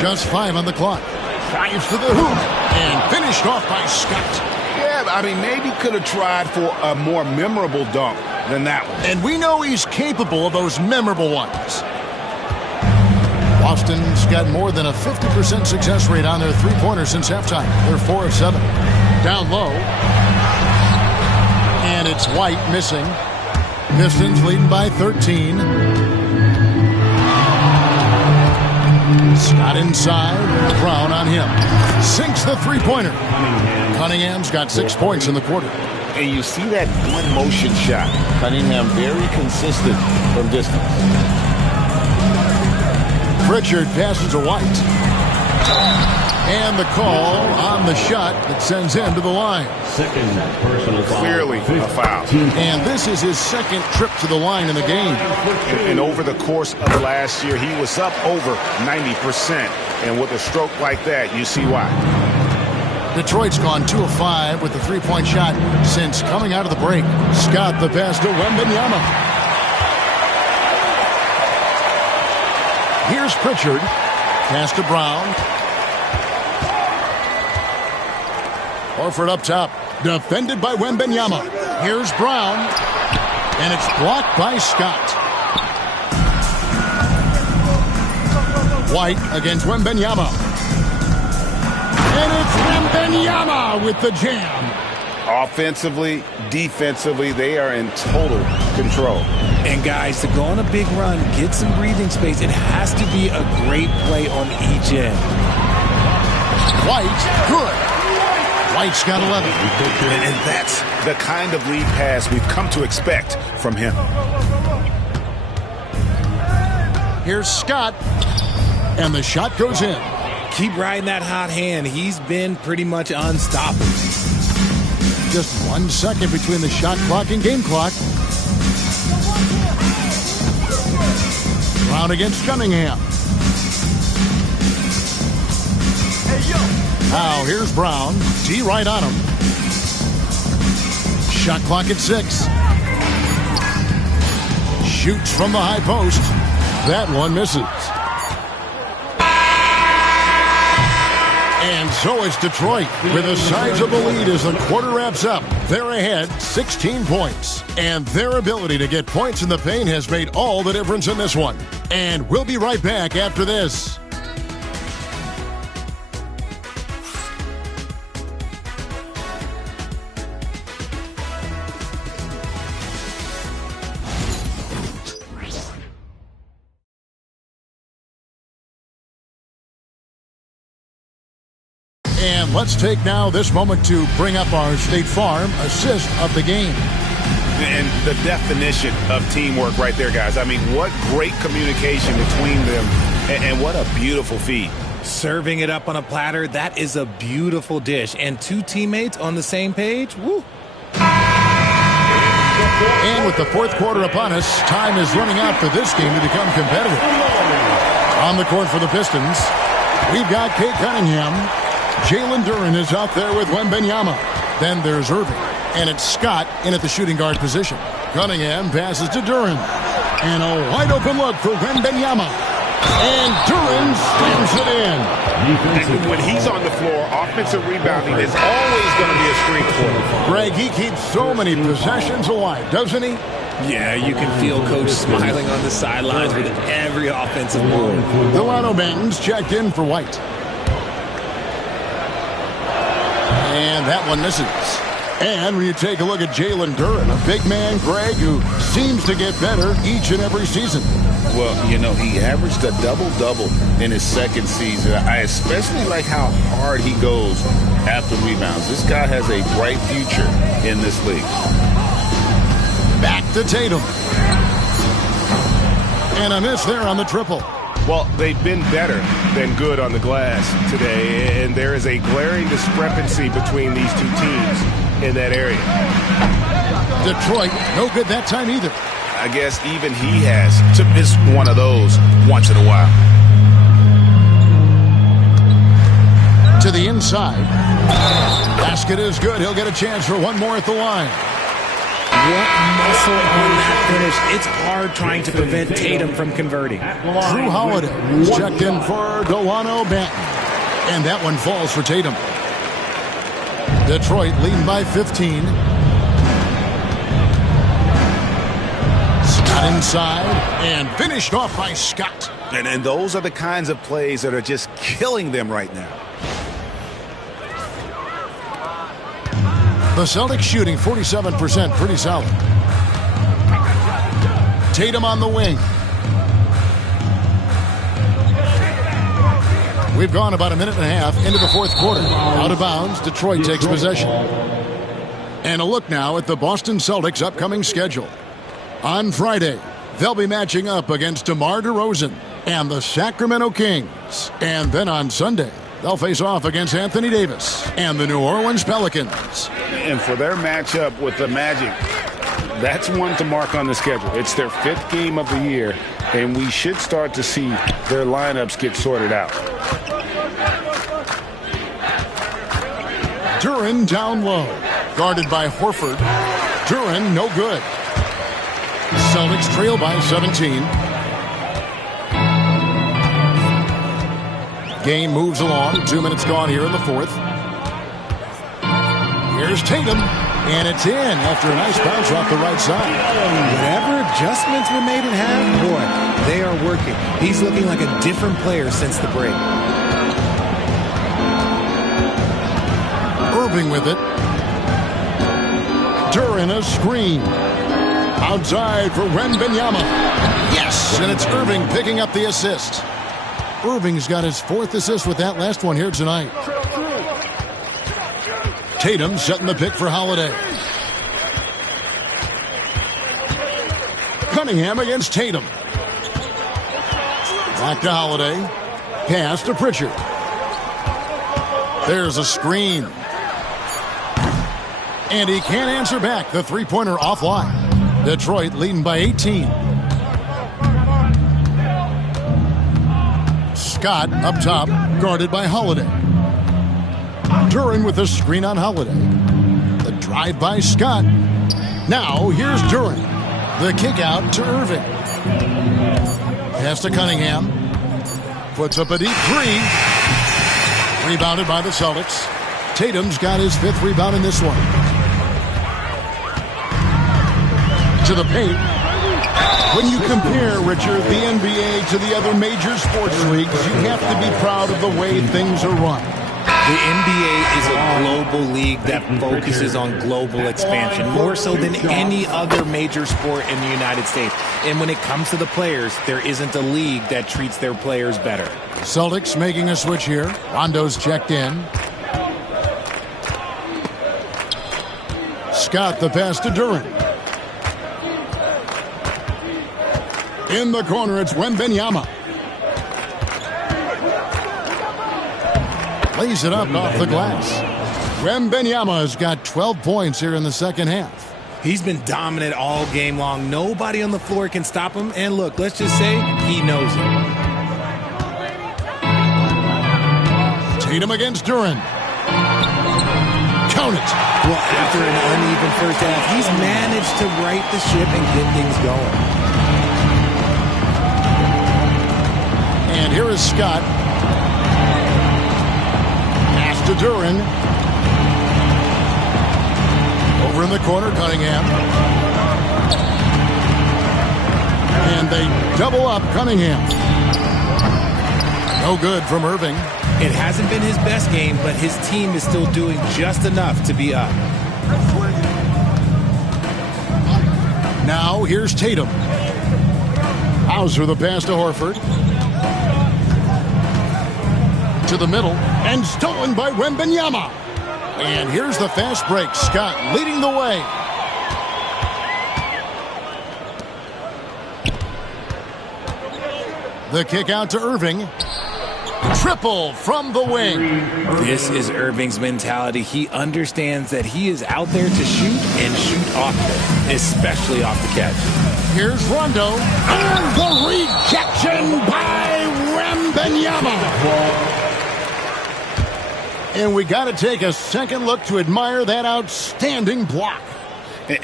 Just 5 on the clock. Drives to the hoop, and finished off by Scott. Yeah, I mean, maybe could have tried for a more memorable dunk than that one. And we know he's capable of those memorable ones. Boston's got more than a 50% success rate on their three-pointers since halftime. They're 4 of 7. Down low. And it's White missing. Pistons leading by 13. Scott inside. Brown on him. Sinks the three-pointer. Cunningham's got 6 points in the quarter. And you see that one-motion shot. Cunningham very consistent from distance. Pritchard passes to White. And the call on the shot that sends him to the line. Second personal foul. Clearly a foul. And this is his second trip to the line in the game. And over the course of last year, he was up over 90%. And with a stroke like that, you see why. Detroit's gone 2 of 5 with the three-point shot since coming out of the break. Scott the pass to Wembanyama. Here's Pritchard. Pass to Brown. Horford up top. Defended by Wembanyama. Here's Brown. And it's blocked by Scott. White against Wembanyama. And it's Wembanyama with the jam. Offensively, defensively, they are in total control. And guys, to go on a big run, get some breathing space, it has to be a great play on each end. White, good. White's got 11. And that's the kind of lead pass we've come to expect from him. Here's Scott. And the shot goes in. Keep riding that hot hand. He's been pretty much unstoppable. Just 1 second between the shot clock and game clock. Brown against Cunningham. Now here's Brown. D right on him. Shot clock at 6. shoots from the high post. That one misses. And so it's Detroit with a sizable lead as the quarter wraps up. They're ahead 16 points. And their ability to get points in the paint has made all the difference in this one. And we'll be right back after this. And let's take now this moment to bring up our State Farm assist of the game. And the definition of teamwork right there, guys. I mean, what great communication between them, and what a beautiful feed. Serving it up on a platter, that is a beautiful dish. And two teammates on the same page, woo. And with the fourth quarter upon us, time is running out for this game to become competitive. On the court for the Pistons, we've got Kate Cunningham. Jalen Duren is out there with Wembanyama. Then there's Irving. And it's Scott in at the shooting guard position. Cunningham passes to Duren. And a wide open look for Wembanyama. And Duren slams it in. And when he's on the floor, offensive rebounding is always going to be a strength for him. Greg, he keeps so many possessions alive, doesn't he? Yeah, you can feel Coach smiling on the sidelines with every offensive move. Delano Banton's checked in for White. And that one misses. And when you take a look at Jalen Duren, a big man, Greg, who seems to get better each and every season. Well, you know, he averaged a double-double in his second season. I especially like how hard he goes after rebounds. This guy has a bright future in this league. Back to Tatum. And a miss there on the triple. Well, they've been better than good on the glass today, and there is a glaring discrepancy between these two teams in that area. Detroit, no good that time either. I guess even he has to miss one of those once in a while. To the inside. Basket is good. He'll get a chance for one more at the line. What muscle on that finish. It's hard trying to prevent Tatum from converting. Drew Holiday checked in for Delano Banton. And that one falls for Tatum. Detroit leading by 15. Scott inside and finished off by Scott. And those are the kinds of plays that are just killing them right now. The Celtics shooting 47%, pretty solid. Tatum on the wing. We've gone about a minute and a half into the fourth quarter. Out of bounds, Detroit takes possession. And a look now at the Boston Celtics' upcoming schedule. On Friday, they'll be matching up against DeMar DeRozan and the Sacramento Kings. And then on Sunday, they'll face off against Anthony Davis and the New Orleans Pelicans. And for their matchup with the Magic, that's one to mark on the schedule. It's their 5th game of the year, and we should start to see their lineups get sorted out. Duren down low, guarded by Horford. Duren no good. Celtics trail by 17. Game moves along. 2 minutes gone here in the fourth. Here's Tatum, and it's in after a nice bounce off the right side. Whatever adjustments were made in half, boy, they are working. He's looking like a different player since the break. Irving with it. Duren a screen. Outside for Wembanyama. Yes, and it's Irving picking up the assist. Irving's got his 4th assist with that last one here tonight. Tatum setting the pick for Holiday. Cunningham against Tatum. Back to Holiday. Pass to Pritchard. There's a screen. And he can't answer back. The three-pointer offline. Detroit leading by 18. Scott up top, guarded by Holiday. Duren with a screen on Holiday. The drive by Scott. Now here's Duren. The kick out to Irving. Pass to Cunningham. Puts up a deep three. Rebounded by the Celtics. Tatum's got his 5th rebound in this one. To the paint. When you compare, Richard, the NBA to the other major sports leagues, you have to be proud of the way things are run. The NBA is a global league that focuses on global expansion, more so than any other major sport in the United States. And when it comes to the players, there isn't a league that treats their players better. Celtics making a switch here. Rondo's checked in. Scott the pass to Durant. In the corner, it's Wembanyama. Lays it up off the glass. Wembanyama has got 12 points here in the second half. He's been dominant all game long. Nobody on the floor can stop him. And look, let's just say he knows it. Tatum against Durant. Count it. Well, after an uneven first half, he's managed to right the ship and get things going. And here is Scott. Pass to Duran. Over in the corner, Cunningham. And they double up Cunningham. No good from Irving. It hasn't been his best game, but his team is still doing just enough to be up. Now here's Tatum. Hauser the pass to Horford. To the middle, and stolen by Wembanyama. And here's the fast break. Scott leading the way. The kick out to Irving. Triple from the wing. This is Irving's mentality. He understands that he is out there to shoot and shoot often, especially off the catch. Here's Rondo. And the rejection by Wembanyama. And we got to take a second look to admire that outstanding block.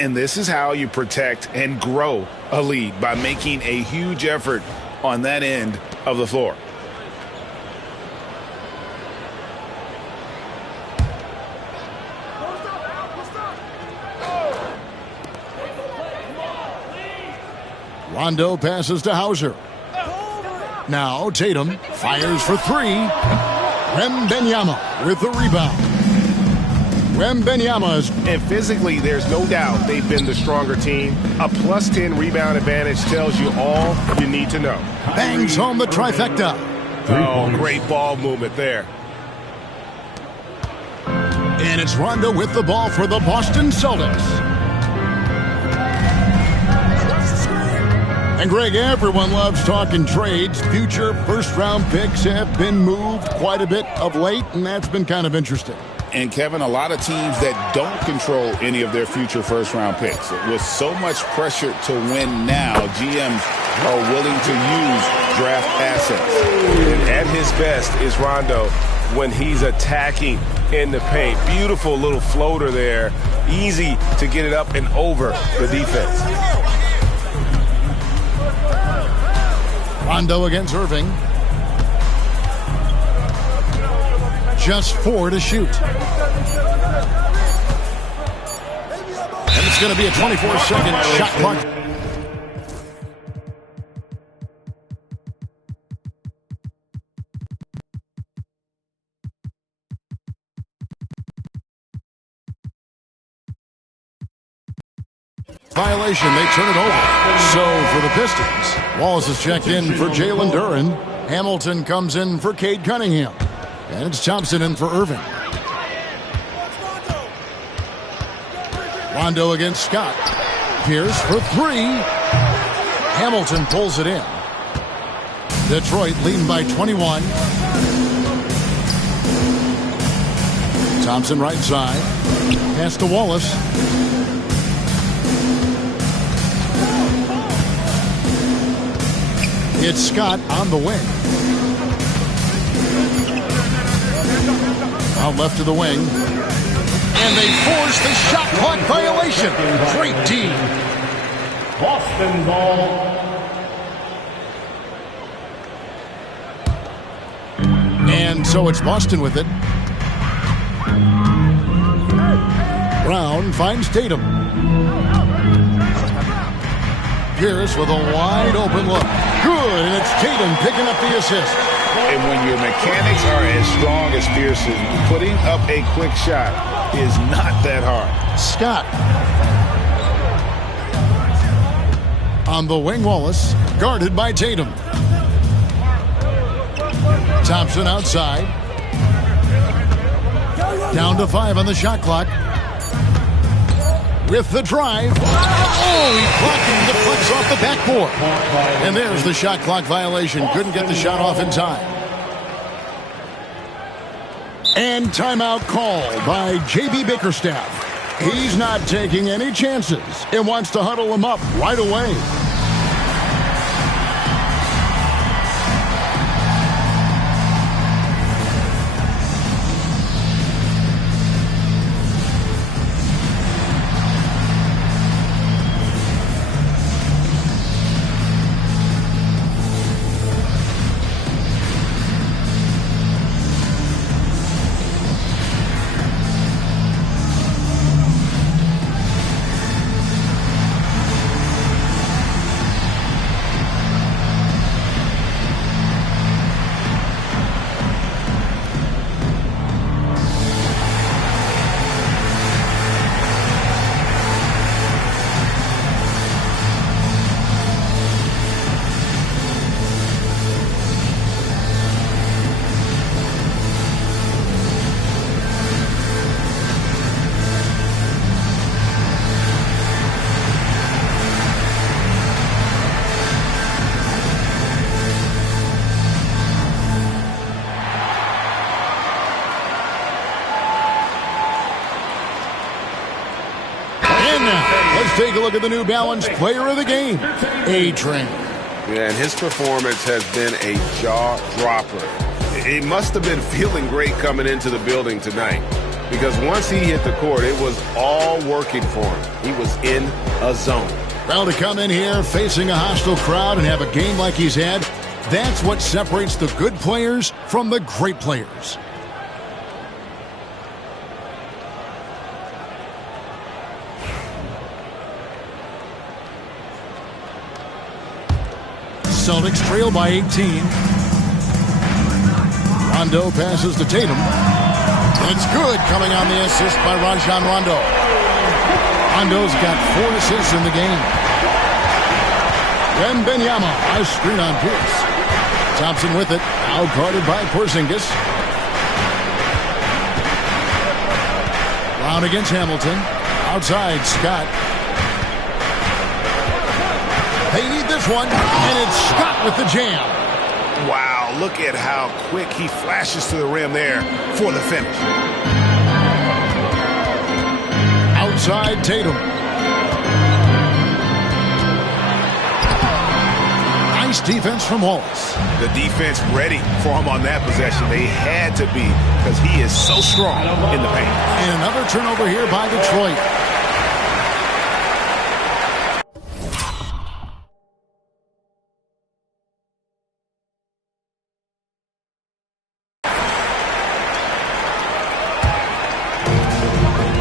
And this is how you protect and grow a lead, by making a huge effort on that end of the floor. Rondo passes to Hauser. Now Tatum fires for three. Wembanyama with the rebound. Wembanyama's. And physically, there's no doubt they've been the stronger team. A plus 10 rebound advantage tells you all you need to know. Bangs home the trifecta. Oh, great ball movement there. And it's Rondo with the ball for the Boston Celtics. And Greg, everyone loves talking trades. Future first-round picks have been moved quite a bit of late, and that's been kind of interesting. And, Kevin, a lot of teams that don't control any of their future first-round picks. With so much pressure to win now, GMs are willing to use draft assets. And at his best is Rondo when he's attacking in the paint. Beautiful little floater there. Easy to get it up and over the defense. Rondo against Irving. Just 4 to shoot. And it's going to be a 24-second shot clock. Violation, they turn it over. So for the Pistons, Wallace is checked in for Jalen Duren. Hamilton comes in for Cade Cunningham. And it's Thompson in for Irving. Rondo against Scott. Pierce for three. Hamilton pulls it in. Detroit leading by 21. Thompson right side. Pass to Wallace. It's Scott on the wing. Out left to the wing. And they force the shot clock violation. Great D. Boston ball. And so it's Boston with it. Brown finds Tatum. Pierce with a wide open look. Good, and it's Tatum picking up the assist. And when your mechanics are as strong as Pierce's, putting up a quick shot is not that hard. Scott. On the wing, Wallace, guarded by Tatum. Thompson outside. Down to 5 on the shot clock. With the drive. Oh, he blocked and deflects off the backboard. And there's the shot clock violation. Couldn't get the shot off in time. And timeout called by J.B. Bickerstaff. He's not taking any chances and wants to huddle him up right away. Take a look at the New Balance player of the game, A-Train. Yeah, and his performance has been a jaw-dropper. He must have been feeling great coming into the building tonight because once he hit the court, it was all working for him. He was in a zone. Well, to come in here facing a hostile crowd and have a game like he's had, that's what separates the good players from the great players. Celtics trail by 18. Rondo passes to Tatum. It's good, coming on the assist by Rajon Rondo. Rondo's got 4 assists in the game. Wembanyama, a screen on Pierce. Thompson with it, out guarded by Porzingis. Brown against Hamilton. Outside, Scott. They need this one, and it's Scott with the jam. Wow, look at how quick he flashes to the rim there for the finish. Outside Tatum. Nice defense from Wallace. The defense ready for him on that possession. They had to be because he is so strong in the paint. And another turnover here by Detroit.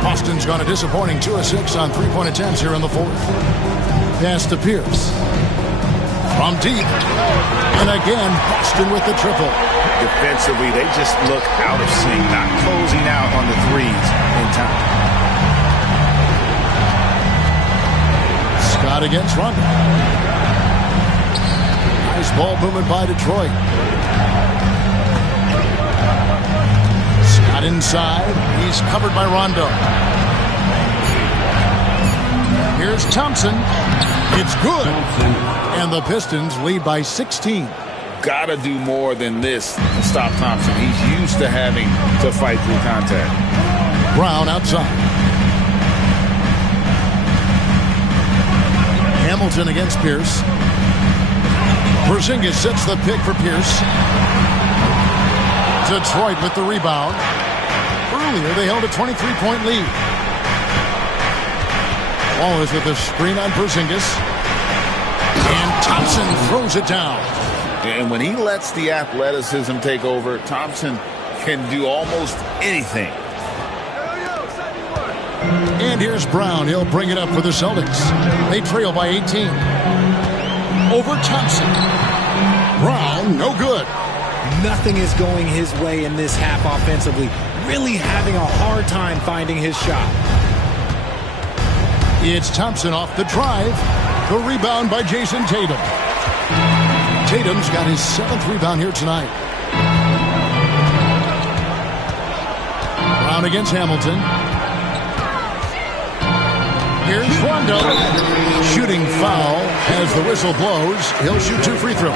Boston's gone a disappointing 2 of 6 on 3-point attempts here in the 4th. Pass to Pierce. From deep. And again, Boston with the triple. Defensively, they just look out of sync, not closing out on the threes in time. Scott against Rondo. Nice ball movement by Detroit. Scott inside. He's covered by Rondo. Here's Thompson. It's good. And the Pistons lead by 16. Gotta do more than this to stop Thompson. He's used to having to fight through contact. Brown outside. Hamilton against Pierce. Porzingis sets the pick for Pierce. Detroit with the rebound. Earlier, they held a 23-point lead. Wallace with a screen on Porzingis. And Thompson throws it down. And when he lets the athleticism take over, Thompson can do almost anything. And here's Brown. He'll bring it up for the Celtics. They trail by 18. Over Thompson. Brown, no good. Nothing is going his way in this half offensively. Really having a hard time finding his shot. It's Thompson off the drive. The rebound by Jason Tatum. Tatum's got his 7th rebound here tonight. Brown against Hamilton. Here's Rondo. Shooting foul as the whistle blows. He'll shoot 2 free throws.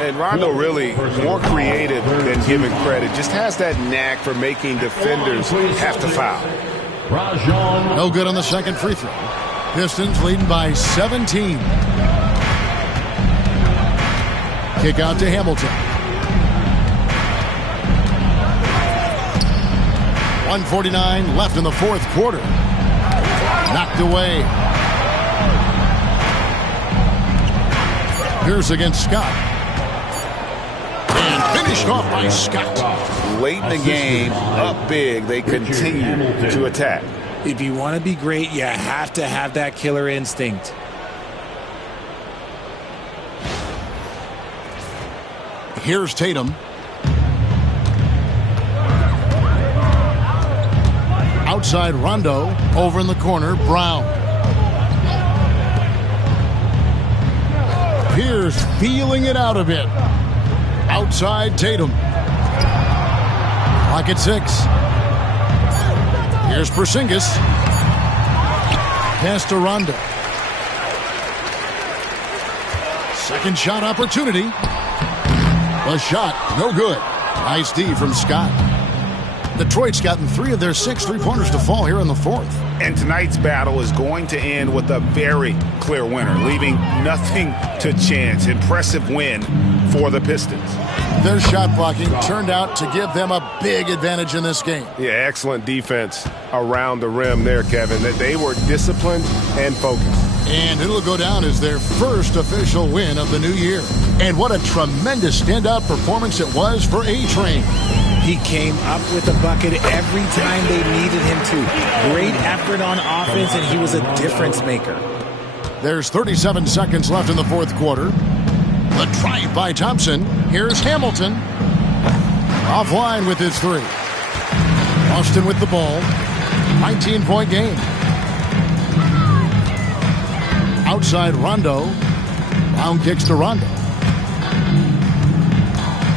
And Rondo really more creative than given credit. Just has that knack for making defenders have to foul. No good on the second free throw. Pistons leading by 17. Kick out to Hamilton. 1:49 left in the 4th quarter. Knocked away. Here's against Scott. And finished off by Scott. Late in the game, up big, they continue to attack. If you want to be great, you have to have that killer instinct. Here's Tatum. Outside Rondo. Over in the corner, Brown. Pierce feeling it out a bit. Outside Tatum. Clock at 6. Here's Porzingis. Pass to Rondo. Second shot opportunity. A shot, no good. Nice D from Scott. Detroit's gotten 3 of their 6 3-pointers to fall here in the 4th. And tonight's battle is going to end with a very clear winner, leaving nothing to chance. Impressive win for the Pistons. Their shot blocking turned out to give them a big advantage in this game. Yeah, excellent defense around the rim there, Kevin. That they were disciplined and focused. And it'll go down as their first official win of the new year. And what a tremendous standout performance it was for A-Train. He came up with a bucket every time they needed him to. Great effort on offense, and he was a difference maker. There's 37 seconds left in the 4th quarter. The drive by Thompson. Here's Hamilton. Offline with his 3. Austin with the ball. 19-point game. Outside Rondo. Brown kicks to Rondo.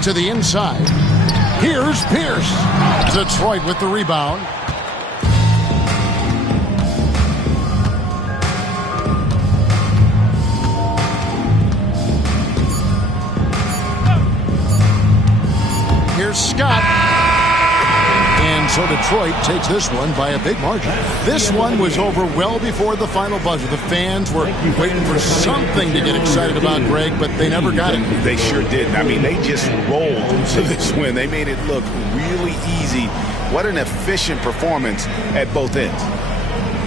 To the inside. Here's Pierce. Detroit with the rebound. Here's Scott. And so Detroit takes this one by a big margin. This one was over well before the final buzzer. The fans were waiting for something to get excited about, Greg, but they never got it. They sure didn't. I mean, they just rolled to this win. They made it look really easy. What an efficient performance at both ends.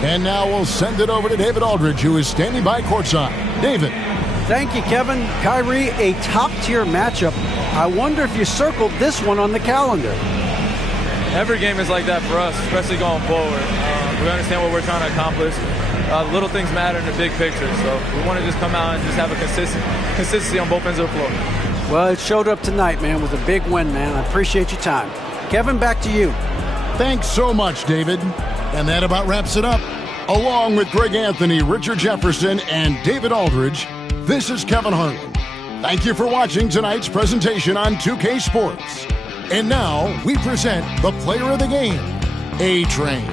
And now we'll send it over to David Aldridge, who is standing by courtside. David. Thank you, Kevin. Kyrie, a top-tier matchup. I wonder if you circled this one on the calendar. Every game is like that for us, especially going forward. We understand what we're trying to accomplish. Little things matter in the big picture, so we want to just come out and just have a consistency on both ends of the floor. Well, it showed up tonight, man, with a big win, man. I appreciate your time. Kevin, back to you. Thanks so much, David. And that about wraps it up. Along with Greg Anthony, Richard Jefferson, and David Aldridge, this is Kevin Harlan. Thank you for watching tonight's presentation on 2K Sports. And now we present the player of the game, A-Train.